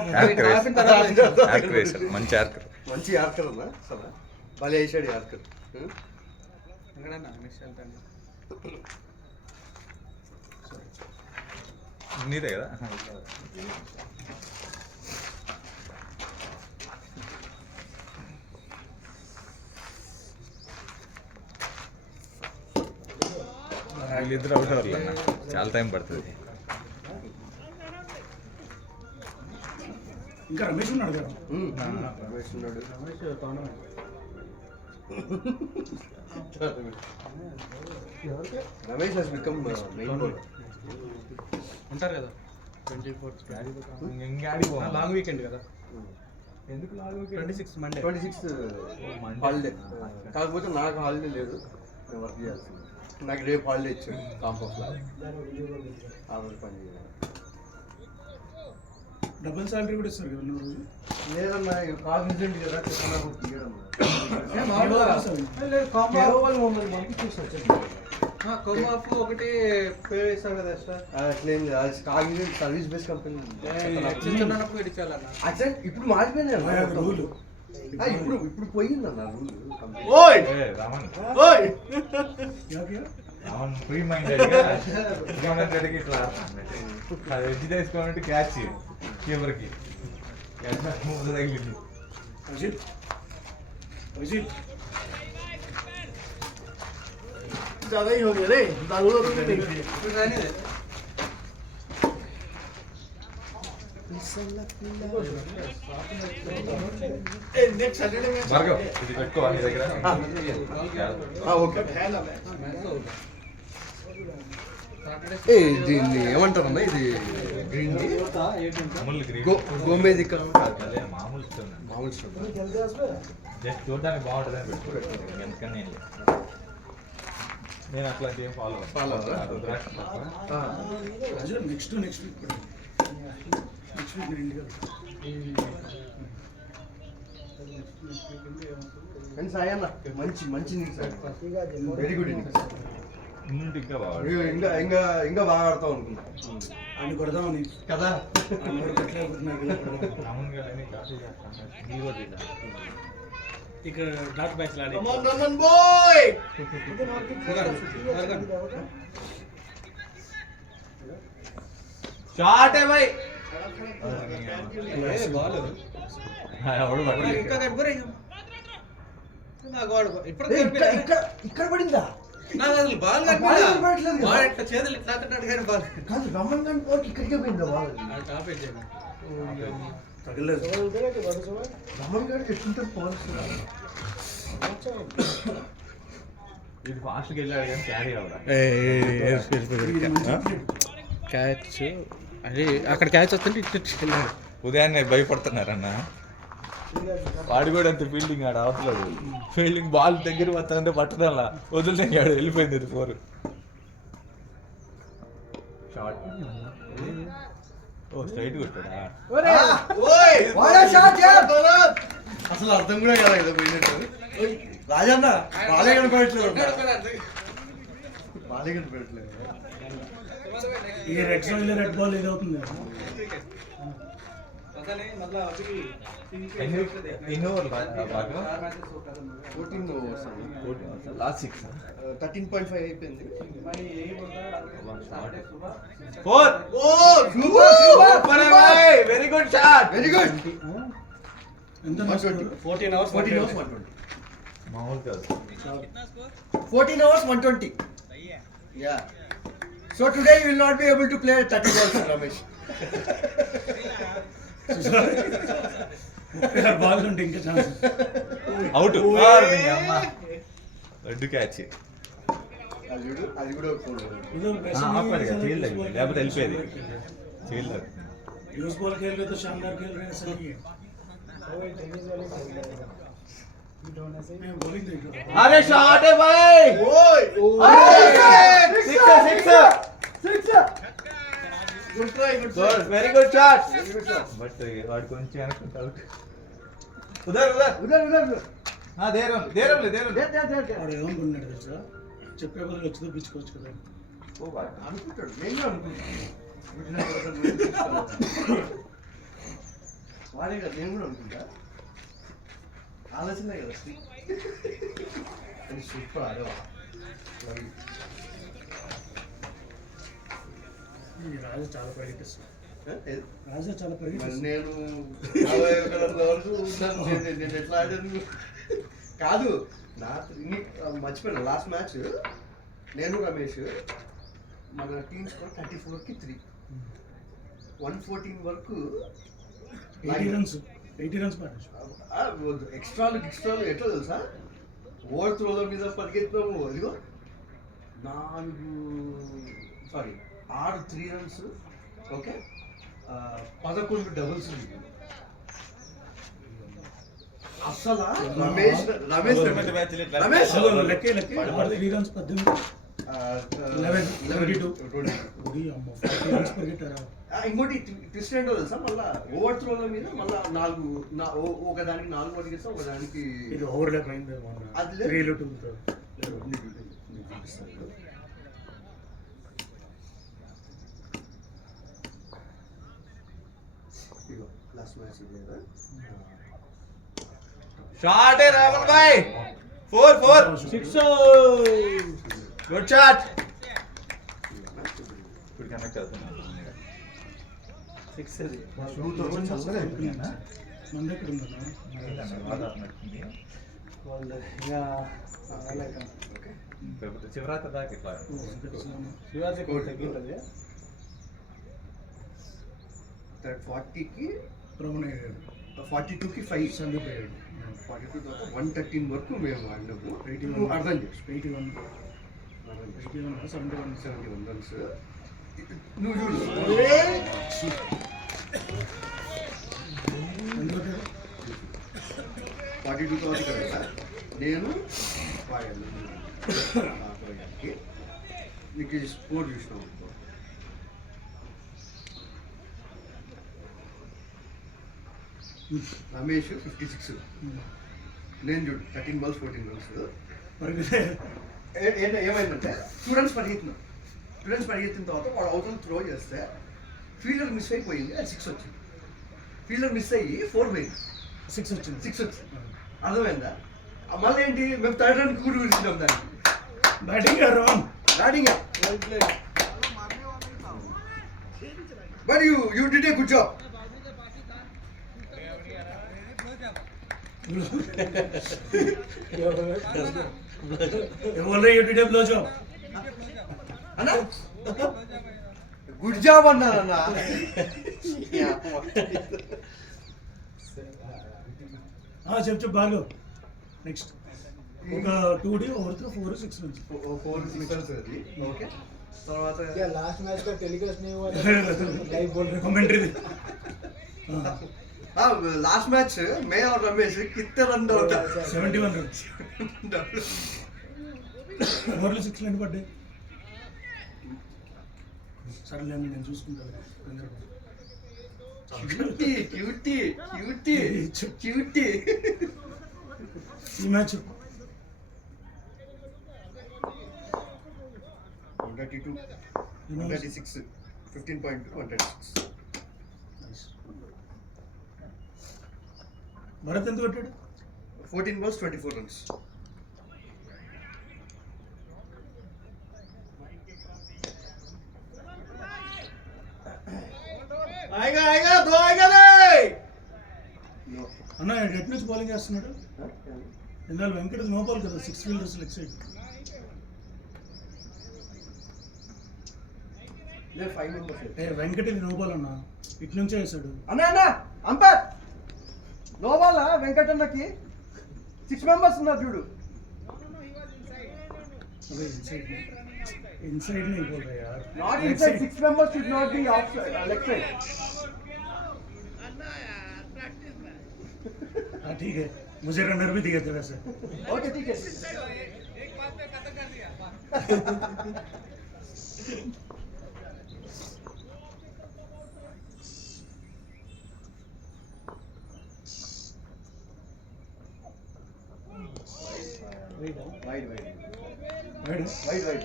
మంచి యార్కర్. మంచి యార్కర్ అన్నా అసలు భలే వేసాడు యార్కర్. ఎక్కడన్నా మిస్ వెళ్తాను. నీదే కదా. వీళ్ళిద్దరు అవుట్ అవర్లు అన్న, చాలా టైం పడుతుంది. ఇంకా రమేష్ ఉన్నాడు కదా. రమేష్ ఉన్నాడు. Ramesh has become main bowler. ఉంటారు కదా 24th ఇంగాడికి లాంగ్ వీకెండ్ కదా. 26 మండే 26th హాలిడే. కాకపోతే నాకు హాలిడే లేదు, నేను వర్క్ చేయాల్సింది. నాకు రేపు హాలిడే ఇచ్చాడు కాంపౌండ్ లో, ఆ రోజు పని చేయాలి. డబుల్ సాలరీ కూడా ఇస్తారు కదా రోజు. లేదన్నా కాగ్నిజెంట్ కదా చెప్పినప్పుడు తీయడం. కేవలం మనకి చూసి కొమ్మాఫ్ ఒకటి పే చేస్తాడు కదా ఎక్స్ట్రా. అట్లేం కాగ్నిజెంట్ సర్వీస్ బేస్ కంపెనీ. చిన్నప్పుడు ఇచ్చాలన్న యాక్చువల్ ఇప్పుడు మారిపోయింది అన్న రూల్. ఇప్పుడు పోయిందన్న రూల్. రామన్ ఓయ్ రామన్ ఫ్రీ మైండెడ్గా కి ఇట్లా అది ఎడ్జ్ తీసుకోవాలంటే క్యాచ్ కీపర్కి మూడు తగిలింది. అజిత్ అజిత్ ज्यादा ही हो गया रे दारू तो ఇప్పుడు రానిదే. नेक्स्ट सैटरडे में భార్గవ్ ఇది పెట్టుకోవాలి నీ దగ్గర. ఓకే. है ना मैं సాటర్డే ఏ దీన్ని ఏమంటారన్నా ఇది గ్రీన్ మామూలు గ్రీన్ గోమేదిక అదే మామూలు ఇష్టం. మామూలు స్టోన్. జస్ట్ చూడడానికి బాగుంటుంది అని పెట్టుకోవచ్చు, ఎందుకని ఏం లేదు. నేను అట్లాంటి ఏం ఫాలో రుద్రాక్ష అజిత్ నెక్స్ట్ వీక్ నేను ఇంటికి కానీ సాయి అన్న మంచి నీకు వెరీ గుడ్ ఇన్నింగ్స్. ముందు ఇంకా బాగా ఇంకా ఇంకా ఇంకా బాగా ఆడతాం అనుకున్నా ఆయన కొడదామని కదా. మామూలుగా కాఫీ చేస్తాను. ఇక్కడ డాట్ బ్యాచ్ లాడే come on Raman boy shot ఏ భాయ్ బాల్ ఎవడు పట్టలేదు. ఇంకా కనిపోరే నాకు వాడు ఇప్పుడు ఇక్కడ పడిందా? నాకు అసలు బాల్ బాల్ కనిపించలేదు. కనపడట్లేదు కదా. బాల్ ఇట్లా చేతులు ఇట్లా అంటాడు కానీ బాల్ కాదు రమన్ గారి బాల్ ఇక్కడికే పోయిందా బాల్? టాప్ ఎడ్జ్ తగలేదు. రమన్ గారికి ఎట్లుంటుంది బాల్? ఇది ఫాస్ట్గా వెళ్ళాడు కానీ క్యారీ అవ్వడా. క్యాచ్ అదే అక్కడ క్యాచ్ వస్తుంటే ఇటు వెళ్ళాడు. ఉదయాన్నే భయపడుతున్నారన్న. వాడు కూడా అంత ఫీల్డింగ్ ఆడ అవసరం. ఫీల్డింగ్ బాల్ దగ్గర వస్తుందంటే పట్టడంలా వదిలినాడు, వెళ్ళిపోయింది ఇది 4. షార్ట్ ఓ స్ట్రైట్ కొట్టాడా. అసలు అర్థం కూడా కదా ఏదో పోయినట్టు. రాజన్న బాలే కనపడట్లేదు, బాలే కనపడట్లేదు. ఈ రెడ్ సైడ్ రెడ్ బాల్ ఏదవుతుంది. ఎన్ని ఓవర్లు 14 ఓవర్స్ లాస్ట్ 6 13.5 అయిపోయింది. 4 super very good. Good shot. Very good. ఎంత 14 hours 14 hours 120. మామూలు కాదు. 14 hours 120. Yeah. So today you will not be able to play 30 balls, Ramesh. Ball ఉంటే ఇంకా ఛాన్స్. అవుట్. Red catch. అది కూడా ఒక foul. లేకపోతే వెళ్ళిపోయేది. ఫీల్డర్. यूज बॉल खेल रहे तो शानदार खेल रहे हैं सही है. वो टेनिस वाले खेल रहे हैं हिट होने से मैं बॉलिंग देख रहा हूं. अरे शॉट है भाई. ओए six. Good try, good try. Very good shot. Very good shot. But వాడు కొంచెం వెనక్కి అవుట్. ఉదర్. ఉదర్. దేరం. దే. వాడు ఏమనుకున్నాడు తెలుసా, చెప్పే బదులు వచ్చి తెప్పించుకోవచ్చు కదా. అనుకుంటాడు, నేను అనుకుంటాను. వాడే కదా, నేను కూడా అనుకుంటా. ఆలోచనే కదా సూపర్ ఆడవా. ఈ రాజు చాలా పరిగెట్టిస్తాడు. రాజు చాలా మరి పరిగెట్టిస్తాడు. నేను 51 వరకు ఉన్నాను. నేను ఎట్లా ఆడాను కాదు. మర్చిపోయాను లాస్ట్ మ్యాచ్ నేను రమేష్ మన టీమ్ స్కోర్ 34కి 3 114 వరకు 80 రన్స్ పాటించు. ఎక్స్ట్రాలు ఎట్లా తెలుసా, ఓవర్ త్రోల మీద పరిగెత్తాము. ఇదిగో 6 3 రన్స్. ఓకే, 11 డబుల్స్. అసలు రమేష్ లెక్కే 3 రన్స్ 18 11 22 అమ్మ 40 రన్స్ పరిగెట్టారా. ఇంకోటి ట్విస్ట్ ఏంటో తెలుసా, మళ్ళా ఓవర్ త్రోల మీద మళ్ళా 4 ఒకదానికి 4 పరిగెత్తాం, ఒకదానికి ఇది ఓవర్ ల్యాప్ అయింది. అది లేదు. 3 2 తో లాస్ట్ మ్యాచ్ లేదా షాట్ है रावण भाई. 4 6. Good shot. गुड कनेक्ट అవుతుంది. 6 అది. మంది ఎక్కడ ఉందన్నా. చివరాత దాకా ఇట్లా శివాజీ తగ్గింటది 40కి ప్రమోన్ అయ్యాడు. 42కి 5 సందీప్ అయ్యాడు. 42 తర్వాత 113 వరకు మేము ఆడినాము. 81 నువ్వు అర్థం చేసుకో. 81 71 71 రన్స్. నువ్వు చూడు, ఎందుకంటే 42 తర్వాత కదా నేను వాడాను. నీకు స్కోర్ చూసినావు. రమేష్ 56, నేను చూడు 13 balls 14 runs. పరిగెత్తే ఏమైందంటే 2 runs పరిగెత్తిన తర్వాత వాడు అవతల త్రో చేస్తే ఫీల్డర్ మిస్ అయిపోయింది, అది 6 వచ్చింది. ఫీల్డర్ మిస్ అయ్యి 4 పోయింది, 6 వచ్చింది. 6 వచ్చింది. అర్థమైందా? మళ్ళీ ఏంటి, మేము థర్డ్ రన్ కూడా చూసినాం దాన్ని. Batting wrong. Batting but you did a good job. ఎవరు యూటీడే బ్లో జాబ్ అన్నా గుడ్ జాబ్ అన్నారన్నా. చెప్పు బాగా. నెక్స్ట్ ఒక 2D ఓవర్ 4 6 రన్స్. 4 6 runs అది. ఓకే, తర్వాత क्या लास्ट मैच का टेलीकास्ट नहीं हुआ था? लाइव बोल रहे कमेंट्री लास्ट मैच मैं और रमेश कितने रन होता 71 రన్స్. ఓవర్లు 6 రన్స్ పడ్డాయి. సరేలే నేను చూసుకుంటాను. Cutie cutie cutie cutie. ఈ మ్యాచ్ 132 136 15.2 136. భరత్ ఎంత కొట్టాడు? 14 balls 24 runs. आएगा 2 आएगा रे. అన్న ఎటు నుంచి బౌలింగ్ చేస్తున్నాడు ఇందాక వెంకట నో బాల్ కదా 6 ఫీల్డర్స్ లెగ్ సైడ్ లేదు 5 మెంబర్స్ వెంకట నో బాల్ అన్న ఇటు నుంచే వేసాడు అన్న అంపైర్ నో బాల్ వెంకటన్నకి 6 మెంబర్స్ ఉన్నారు చూడు అదే ఇన్సైడ్ नहीं बोल रहे यार not inside 6 members should not be of leg side हाँ ठीक है मुझे रनर भी दिए थे वैसे ఓకే ठीक है एक बात में खत्म कर दिया వైడ్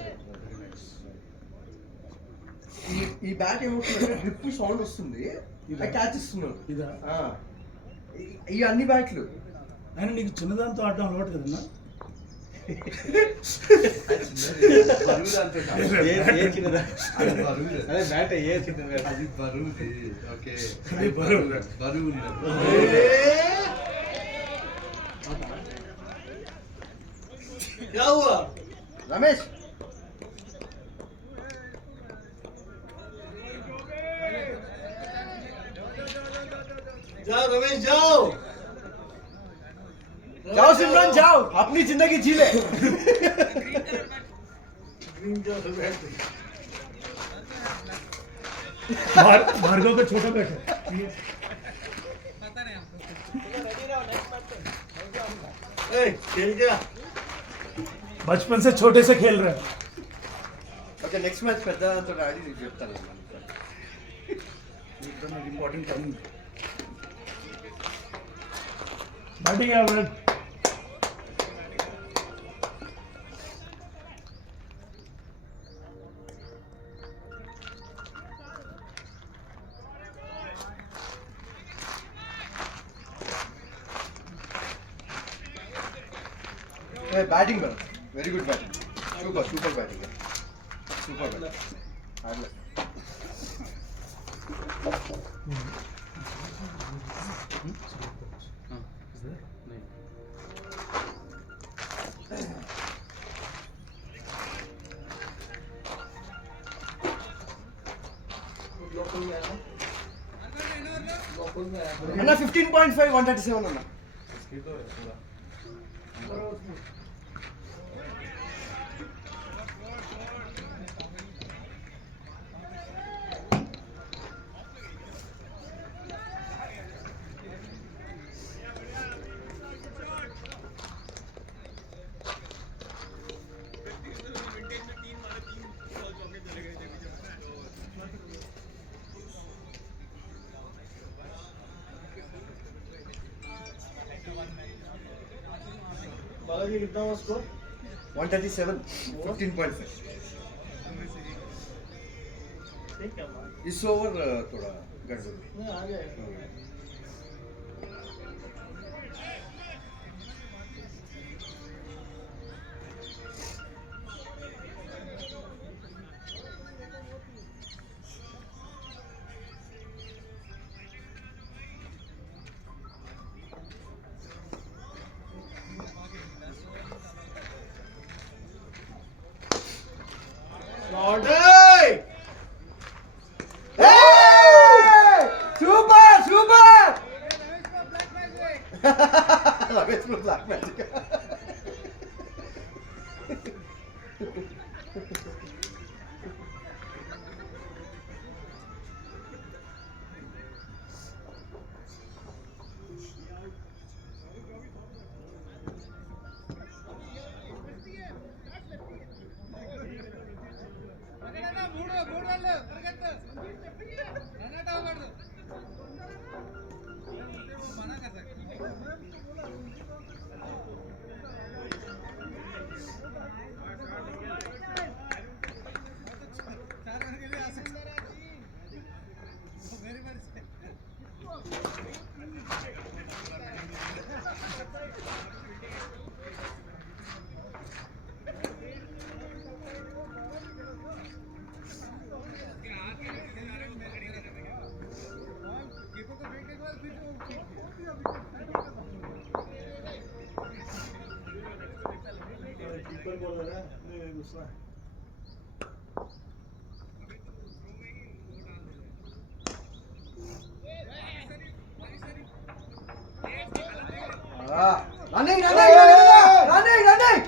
ఈ బ్యాట్ ఏమవుతుందంటే డ్రిప్ సౌండ్ వస్తుంది క్యాచ్ ఇస్తున్నారు ఇదా ఈ అన్ని బ్యాట్లు ఆయన నీకు చిన్నదాంతో ఆడడం అలవాటు కదన్నా అది బరువు రమేష్ जाओ रमेश जाओ जाओ सिमरन जाओ अपनी जिंदगी जी ले भार्गव का छोटा बैट है खेल गया बचपन से छोटे से खेल रहे हैं ఓకే నెక్స్ట్ మ్యాచ్ పెద్ద దాంతో ఆడి నీకు చెప్తాను important time batting average batting very good batting super batting super batting అన్న 15.5 137 అన్న बालाजी कितना हुआ स्कोर 137 15.5 ठीक है इस ओवर थोड़ा गड़बड़ आ गया Super! Rमेश को ब्लैक मैजिक कीपर को फेंकने के बाद फिर कीपर बोल रहा है दूसरा running running running running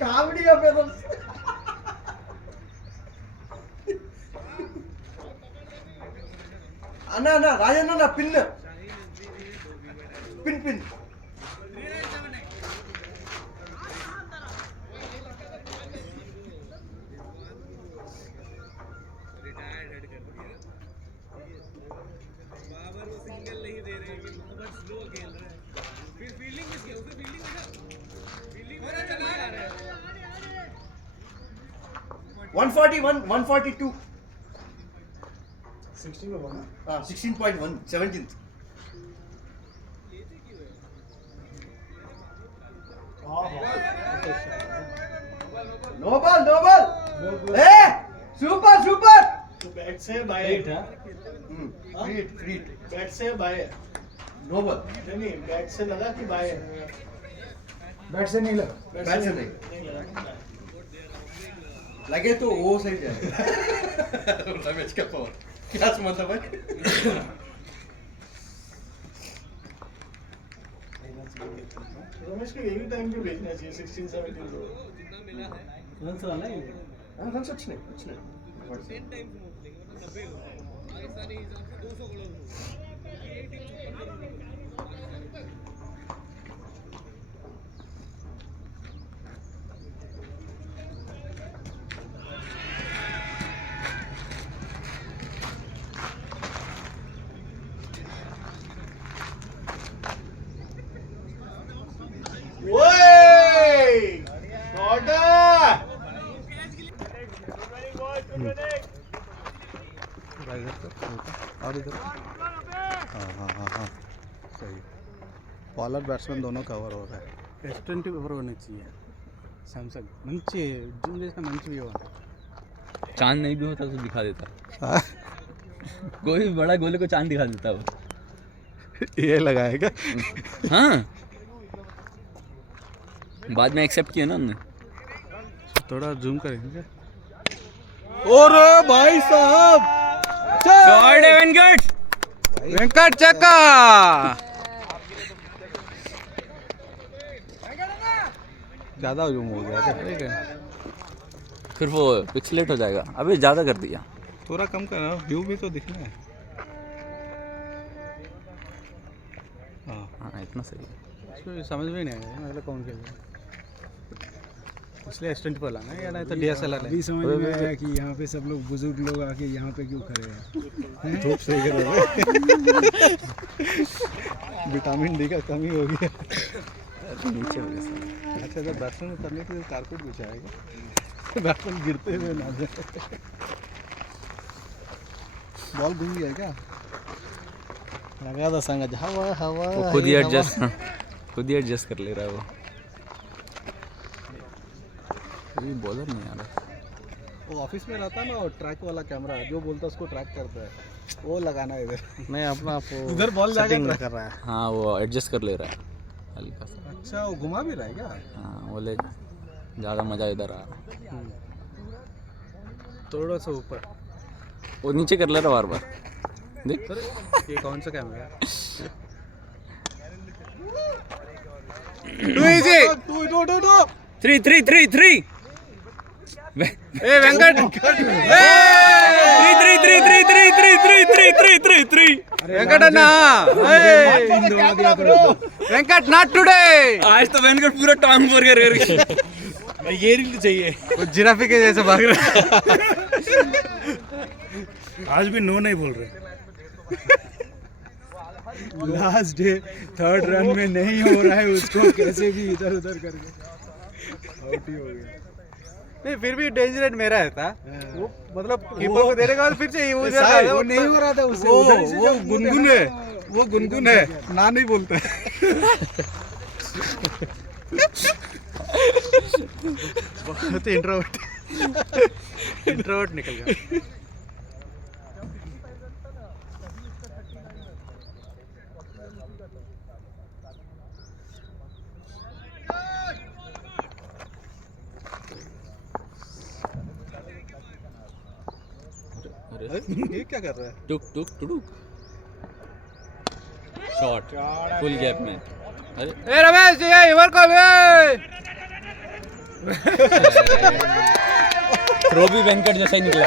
comedy చెప్పేది అన్న Rajanna pin pin pin Babar वो सिंगल नहीं दे रहे कि मोहम्मद स्लो खेल रहे हैं फिर फील्डिंग किसकी उसे फील्डिंग में फील्डिंग में चला रहा है 141 142 16 में बना 16.1 17th नो बॉल ए सुपर सुपर तो बैट से बाय फ्रीट बैट से बाय नो बॉल नहीं बैट से लगा कि बाय बैट से नहीं लगा बैट से नहीं नहीं लगा लगे तो वो सही जाए रमेश का पावर क्या मतलब है रमेश को यही टाइम पे भेजना चाहिए 16 17 को रन से वाला ही रन कुछ नहीं पाकिस्तानी हिसाब से 200 करोड़ और इधर हाँ सही बॉलर बैट्समैन दोनों कवर हो रहा है S20 ఎవరు होना चाहिए सैमसंग మంచి జూమ్ చేసిన మంచి వ్యూ चांद नहीं भी होता तो दिखा देता कोई भी बड़ा गोले को चांद दिखा देता वो ये लगाएगा हाँ बाद में एक्सेप्ट किया ना हमने थोड़ा जूम करेंगे और भाई साहब शॉट है वेंकट వెంకట్ చక్కా ज़्यादा जूम हो गया था ठीक है फिर वो पिक्सलेट हो जाएगा अभी ज़्यादा कर दिया थोड़ा कम करना व्यू भी तो दिखना है हाँ हाँ इतना सही है इसको समझ में नहीं आया मतलब कौन खेल रहा है इसलिए S20 पर लाना है या नहीं तो DSLR अभी समझ में आया कि यहाँ पे सब लोग बुजुर्ग लोग आके यहाँ पे क्यों खड़े हैं धूप सेक रहे हैं विटामिन डी का कमी हो गया नीचे हो गया सब। अच्छा जब बैट्समैन उतरने के लिए कारपेट बिछाएगा बैट्समैन गिरते हुए ना जाए बॉल घूम गया क्या लगा था संग हवा हवा वो खुद ही हवा। एडजस्ट कर ले रहा है वो अभी बॉलर नहीं आ रहा वो ऑफिस में रहता है ना ट्रैक वाला कैमरा जो बोलता है उसको ट्रैक करता है वो लगाना है इधर नहीं अपना उधर बॉल जाके कर रहा है हाँ वो एडजस्ट कर ले रहा है हल्का सा अच्छा वो घुमा भी रहा है क्या हाँ बोले ज़्यादा मज़ा इधर आ रहा है थोड़ा सा ऊपर वो नीचे कर ले रहा बार बार देख ये कौन सा कैमरा है थ्री थ्री थ्री थ्री ए वेंकट వెంకట్ అన్న వెంకట్ నాట్ టుడే आज तो वेंकट पूरा टांग फोड़ कर ये रील चाहिए वो जिराफे के जैसे भाग रहा है आज भी नो नहीं बोल रहे लास्ट डे 3rd रन में नहीं हो रहा है उसको कैसे भी इधर उधर करके आउट ही हो गया नहीं फिर भी डेंजर रेट मेरा है था वो मतलब कीपर को देने के बाद फिर से वो वो नहीं हो रहा था उससे वो उधर से वो जब गुनगुन है वो गुनगुन है ना नहीं बोलता है बहुत इंट्रोवर्ट निकल गया ये क्या कर रहा है? टुक टुक टुडुक शॉट फुल गैप में अरे ए रमेश ये इवर कॉल थ्रो भी वेंकट जैसा ही निकला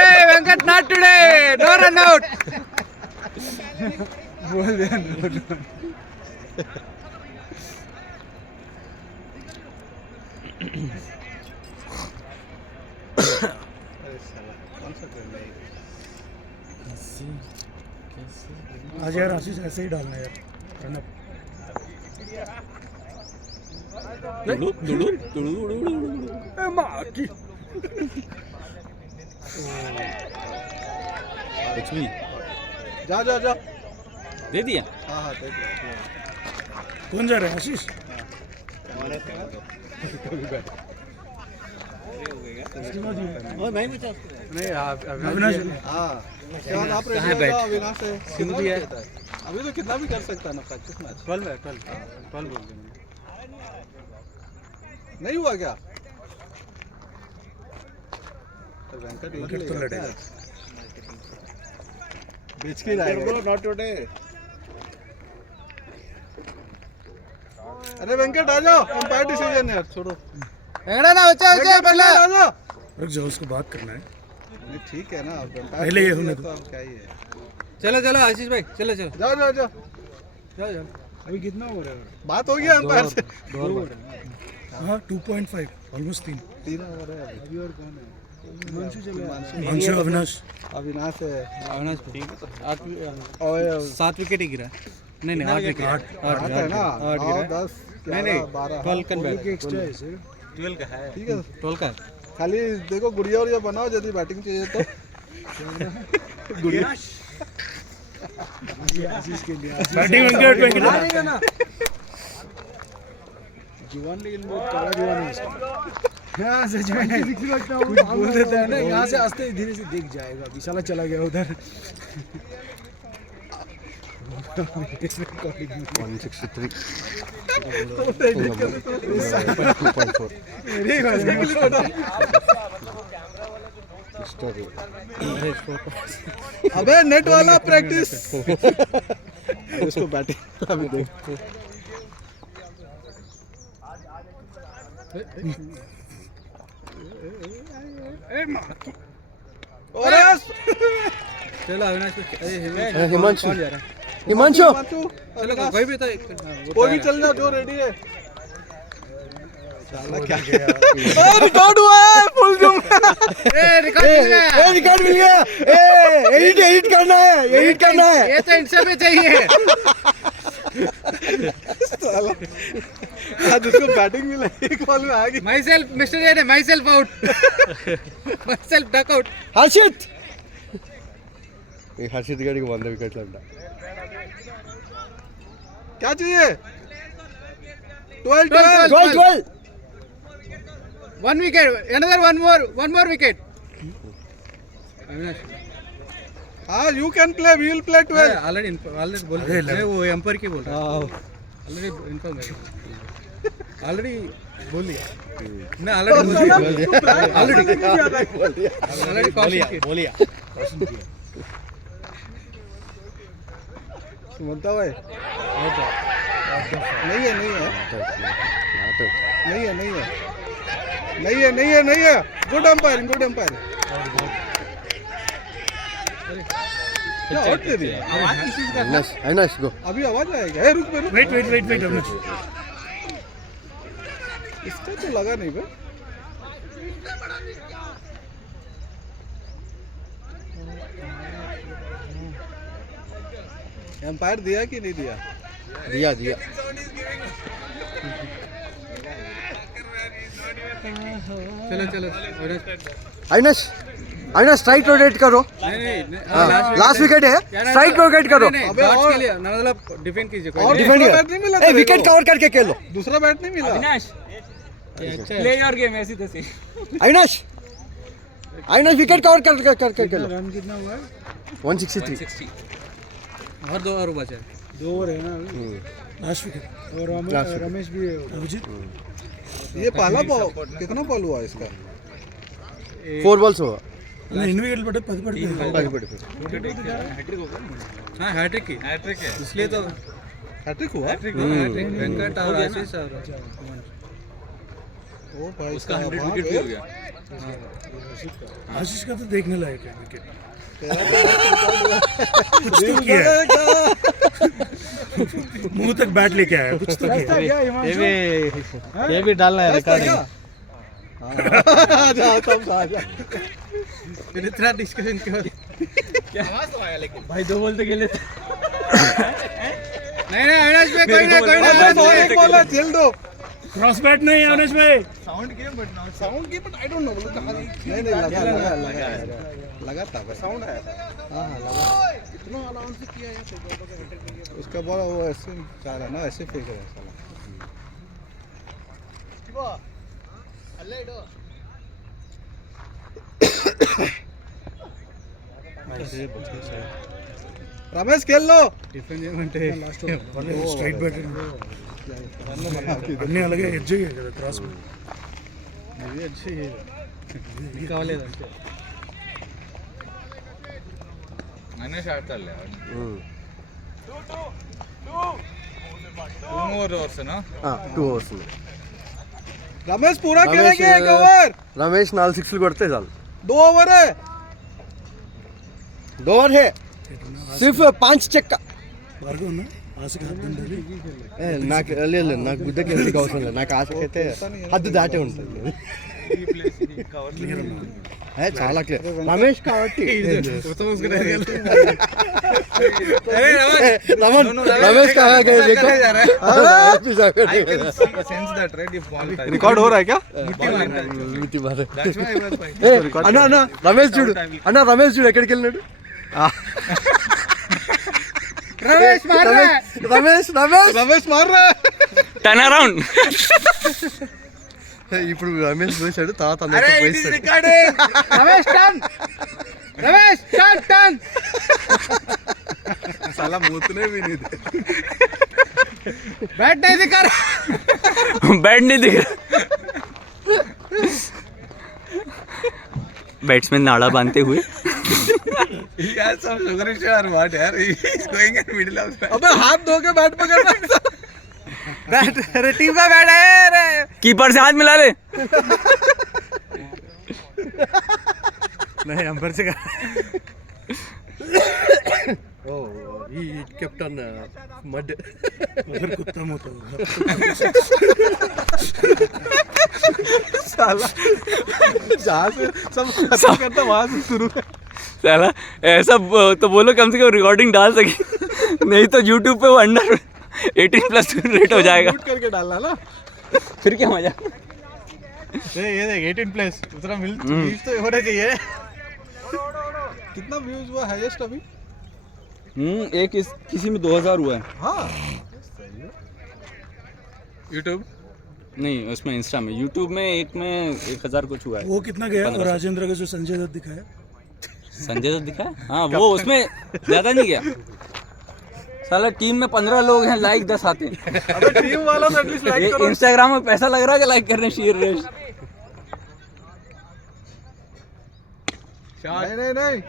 ए Venkat not today no run out बोल दिया no, no. अरे साला कौन सा ट्रेंड है ये? आज यार आशीष ऐसे ही डालना है यार रनअप टुडुक टुडुक टुडुक कुछ भी जा जा जा दे दिया हाँ हाँ देख लो कौन जा रहा है आशीष नहीं अविनाश हाँ उसके बाद आप रेडी कहाँ है हो बैट? जाओ अविनाश से सिंधु कितना भी है। भी खेलता है अभी तो कितना भी कर सकता है ना प्रैक्टिस मैच 12 है 12 बोल दिया मैंने नहीं हुआ क्या तो वेंकट एक विकेट तो लेगा लड़ेगा। क्या? बेच के लाएगा नॉट टुडे अरे वेंकट आ जाओ अंपायर डिसीजन यार छोड़ो वेंकट ना बच्चा वेंकट पहले आ जाओ रुक जाओ उसको बात करना है नहीं ठीक है ना अब umpire पहले ये decision होने है दो। तो अब क्या ही है चलो चलो आशीष भाई चलो चलो जाओ जाओ जाओ जाओ जाओ अभी कितना हो रहा है बात हो गया अंपायर से हाँ 2.5 ऑलमोस्ट 3 तीन ओवर है अभी अभी और कौन है हिमांशु चले आया। हिमांशु अविनाश अविनाश है अविनाश और 7 विकेट ही गिरा नहीं नहीं 8 विकेट आठ आठ है ना 9 10 11 12 एक एक्स्ट्रा है सर 12 का है ठीक है 12 का खाली देखो गुड़िया उड़िया बनाओ यदि बैटिंग चाहिए तो गुड़िया आशीष के लिए बैटिंग वेंकट जुबान लेकिन बहुत कड़ा जुबान है इसका हाँ सच में कुछ बोल देता है ना यहाँ से आस्ते धीरे से दिख जाएगा अभी साला चला गया उधर 163 अबे नेट वाला प्रैक्टिस इसको बैटिंग अभी देख अरे चलो अविनाश हिमांशु हिमांशु हिमांशु चलो कोई भी था कोई भी चल जाओ जो रेडी है रिकॉर्ड हुआ है फुल जूम रिकॉर्ड मिल गया एडिट करना है एडिट करना है ये तो इंस्टा पे चाहिए आज उसको बैटिंग मिला एक बॉल में आ गई myself mister ed myself out myself duck out Harshit Harshit गाड़ी को 100 विकेट लगता क्या चाहिए 12 1 wicket another one more wicket Avinash हाँ you can play we will play 12 already बोल रहे वो एम्पायर की बोल रहा ऑलरेडी इन्फॉर्म ऑलरेडी बोल दिया मैं ऑलरेडी बोलिया सुमंता भाई नहीं है गुड अंपायरिंग क्या आउट दे दिया अविनाश गो अभी आवाज आएगा रुक वेट अविनाश इसका तो लगा नहीं बे एम्पायर दिया कि नहीं दिया दिया चलो अविनाश स्ट्राइक रोटेट करो लास्ट विकेट है स्ट्राइक रोटेट करो अबे और के लिए मतलब डिफेंड कीजिए और डिफेंड दूसरा बैट नहीं मिला तेरे विकेट को? कवर करके खेलो दूसरा बैट नहीं मिला प्ले योर गेम ऐसी तैसी अविनाश विकेट कवर करके खेलो रन कितना हुआ है 163 और 2 और बचा है 2 ओवर है ना अभी लास्ट विकेट और रमेश भी है अभिजीत ये पहला बॉल कितना बॉल हुआ इसका 4 balls हुआ इनवी गेल पड़े 10 पड़े हाँ हैट्रिक की हैट्रिक है इसलिए तो हैट्रिक हुआ वेंकट और आशीष और ओ भाई उसका 100 विकेट भी हो गया आशीष का तो देखने लायक है विकेट कुछ रील तो किया है। बनेगा। मुंह तक बैट लेके आया कुछ तो किया है। ये भी डालना है रिकॉर्डिंग आजा सब आजा फिर इतना डिस्कशन क्यों भाई 2 बॉल तो खेले थे नहीं अविनाश भाई कोई ना एक बॉल है झेल दो क्रॉस बैट नहीं है अवनेश भाई साउंड की बट आई डोंट नो नहीं लगा था साउंड आया था हाँ लगा इतना अलाउंस किया है उसका बॉल वो ऐसे चाह रहा ना ऐसे फेंक रहा है साला रमेश खेल लो డిఫెండ్ చేయమంటే స్ట్రైట్ బ్యాట్ అన్నీ అలాగే ఎడ్జ్ అయ్యాయి కదా క్రాస్ ఇది వచ్చి కావలేదు అంటే मैंने शॉट कर लिया 2 more overs है ना 2 overs रमेश पूरा खेलेंगे एक ओवर रमेश 4 सिक्स కొడితే చాలు 2 ओवर है 2 ओवर है सिर्फ 5 చెక్క బాగా ఉన్నా ఆశకి అర్థం లేదు నాకు లేదు నాకు గుద్దకి ఎందుకు అవసరం లేదు నాకు ఆశకైతే హద్దు దాటే ఉంటుంది చాలా క్లియర్ రమేష్ కాబట్టి रमेश कहाँ गए देखो sense that right if ball record हो रहा है क्या మితి మారే అన్న అన్న రమేష్ చూడు అన్న రమేష్ చూడు ఎక్కడికి వెళ్ళినాడు రమేష్ మార్ రా రమేష్ రమేష్ रमेश मार रहा है टर्न अराउंड ఇప్పుడు రమేష్ పోసాడు తర్వాత అందరితో పోయిస్తాడు రమేష్ టర్న్ రమేష్ టర్న్ साला मुंहने भी नहीं दे बैट नहीं दिखा रहा बैट नहीं दिख रहा बैट्समैन नाड़ा बांधते हुए यार सब शुगर श्योर व्हाट यार is going in middle of अबे हाथ धो के बैट पकड़ना बैट अरे टीम का बैट है रे कीपर से हाथ मिला ले नहीं अंबर से ఓ ఈ కెప్టెన్ మడ్ अगर कुत्ता मोटा होगा साला जहाँ से सब खत्म करता वहाँ से शुरू है साला ऐसा तो बोलो कम से कम रिकॉर्डिंग डाल सके नहीं तो यूट्यूब पे वो अंडर 18+ रेट हो जाएगा म्यूट करके डालना ना फिर क्या मजा ये देख 18+ उतना व्यूज तो होना चाहिए कितना व्यूज हुआ हाईएस्ट अभी एक किसी में 2000 हुआ है हाँ यूट्यूब नहीं उसमें इंस्टा में यूट्यूब में एक में 1000 कुछ हुआ है वो कितना गया और राजेंद्र का जो संजय दत्त दिखाया संजय दत्त दिखा है हाँ वो उसमें ज़्यादा नहीं गया साला टीम में 15 लोग हैं लाइक 10 आते हैं अबे टीम वाला तो एटलीस्ट लाइक ये करो इंस्टाग्राम में पैसा लग रहा है कि लाइक करने शेयर रेस नहीं नहीं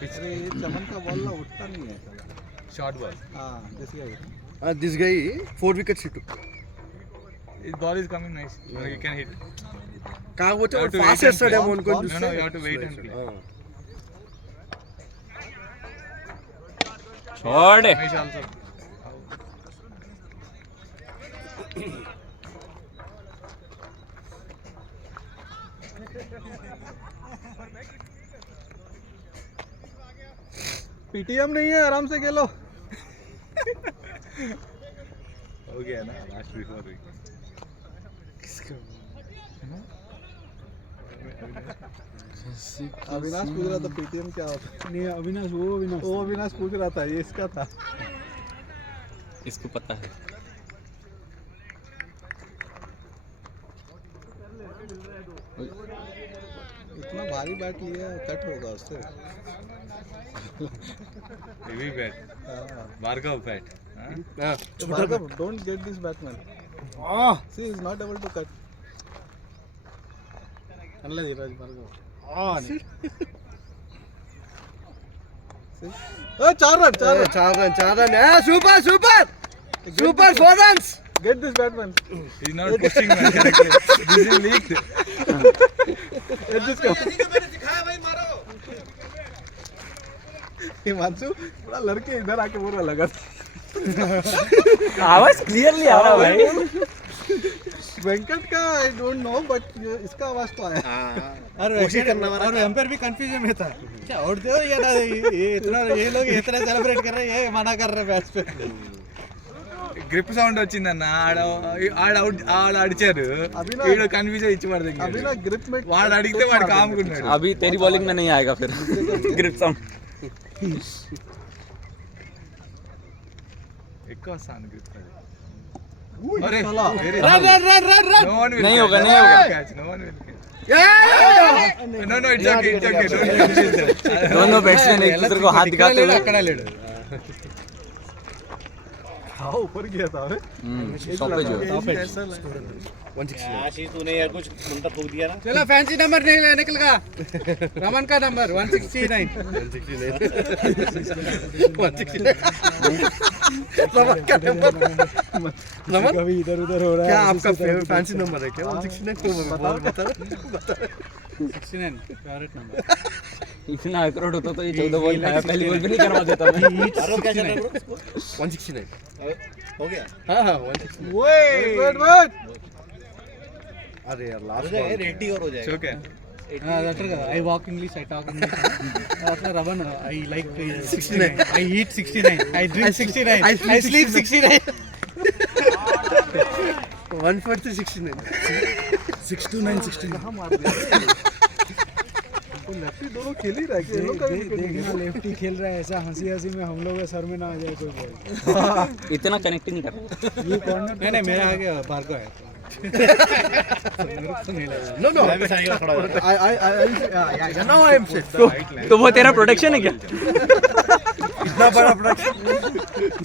अरे ये चमन का बॉल ना उठता नहीं है शॉर्ट बॉल हाँ दिस गाय దిస్ గై 4 వికెట్స్ ఇటు This ball is coming nice. You can hit. కాకపోతే You have to fast wait and చేస్తాడేమో play. అనుకోని No, చూస్తే no, you have to wait and play. Shot है Ramesh also. पीटीएम नहीं है आराम से खेलो हो गया ना लास्ट बिफोर वीक अविनाश पूछ रहा था पीटीएम क्या होता नहीं अविनाश वो है वो अविनाश पूछ रहा था ये इसका था इसको पता है इतना भारी बैट लिया कट होगा उससे heavy bat. Bhargav bat. Huh? Don't get this batsman see is not able to cut అనలేదు ఈరోజు వరకు చార్ run super super super 4 runs get this batsman He's not pushing man correctly. This is leaked. मैंने सिखाया भाई मारो हिमांशु पूरा लड़के इधर आके बोल रहा लगा आवाज क्लियरली आ रहा भाई वेंकट का आई डोंट नो बट इसका आवाज तो आया और एम्पायर भी कंफ्यूजन में था क्या आउट दे या ना ये इतना ये लोग इतना सेलिब्रेट कर रहे हैं ये मना कर रहे हैं बैट्स पे గ్రిప్ సౌండ్ వచ్చిందన్న ఆడ అడిచారు అభినా- వీడు కన్ఫ్యూజన్ ఇచ్చి వాడి अभी దగ్గర ना ग्रिप में వాడు అడిగితే వాడు కాముకున్నాడు अभी तेरी बॉलिंग में नहीं आएगा फिर ग्रिप साउंड ఎక్కువ వస్తాను గ్రిప్ అది अरे run run run run run no one will नहीं catch. होगा, नहीं होगा. catch, no one will catch. No no it's okay don't confuse them. दोनों बैट्समैन एक दूसरे को हाथ दिखाते हुए अकड़ा लेడు हाँ ऊपर गया था बे स्टॉपेज हुआ आशीष तूने यार कुछ मंत्र फूक दिया ना चलो फैंसी नंबर निकल का रमन का नंबर 169 रमन का नंबर रमन कभी इधर उधर हो रहा क्या है आपका फैंसी नंबर है क्या 169 क्यों बता 69 फेवरेट नंबर इतना एक्रोड होता तो ये 14 बॉल खाया पहली बॉल भी नहीं करवा देता मैं अरे क्या चल रहा है ब्रो 169 हो गया हाँ हाँ 169 वेट वेट अरे यार लास्ट हो जाएगा 80 और हो It's जाएगा okay. That I walk English I talk English అట్లా Raman I like 69 I eat 69 I drink 69 I sleep 69 140 69 6 to 9 16 कहाँ मार दिया लेफ्टी दोनों खेल ही रहा है ये लोग का भी विकेट नहीं देखना लेफ्टी खेल रहा है ऐसा हंसी हंसी में हम लोग के सर में ना आ जाए कोई बॉल इतना कनेक्ट ही नहीं करता ये कॉर्नर नहीं नहीं मेरा आगे भार्गव है no no I now I am set तो वो तेरा प्रोटेक्शन है क्या इतना बड़ा प्रोडक्शन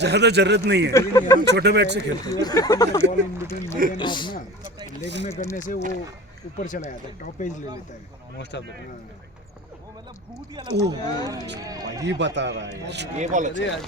ज्यादा जरूरत नहीं है छोटे बैट से खेलते हैं ball in between leg end of ना लेग में करने से वो ऊपर चला जाता है टॉप एज ले लेता है Most of the time. वही बता रहा है ये बॉल अच्छा है।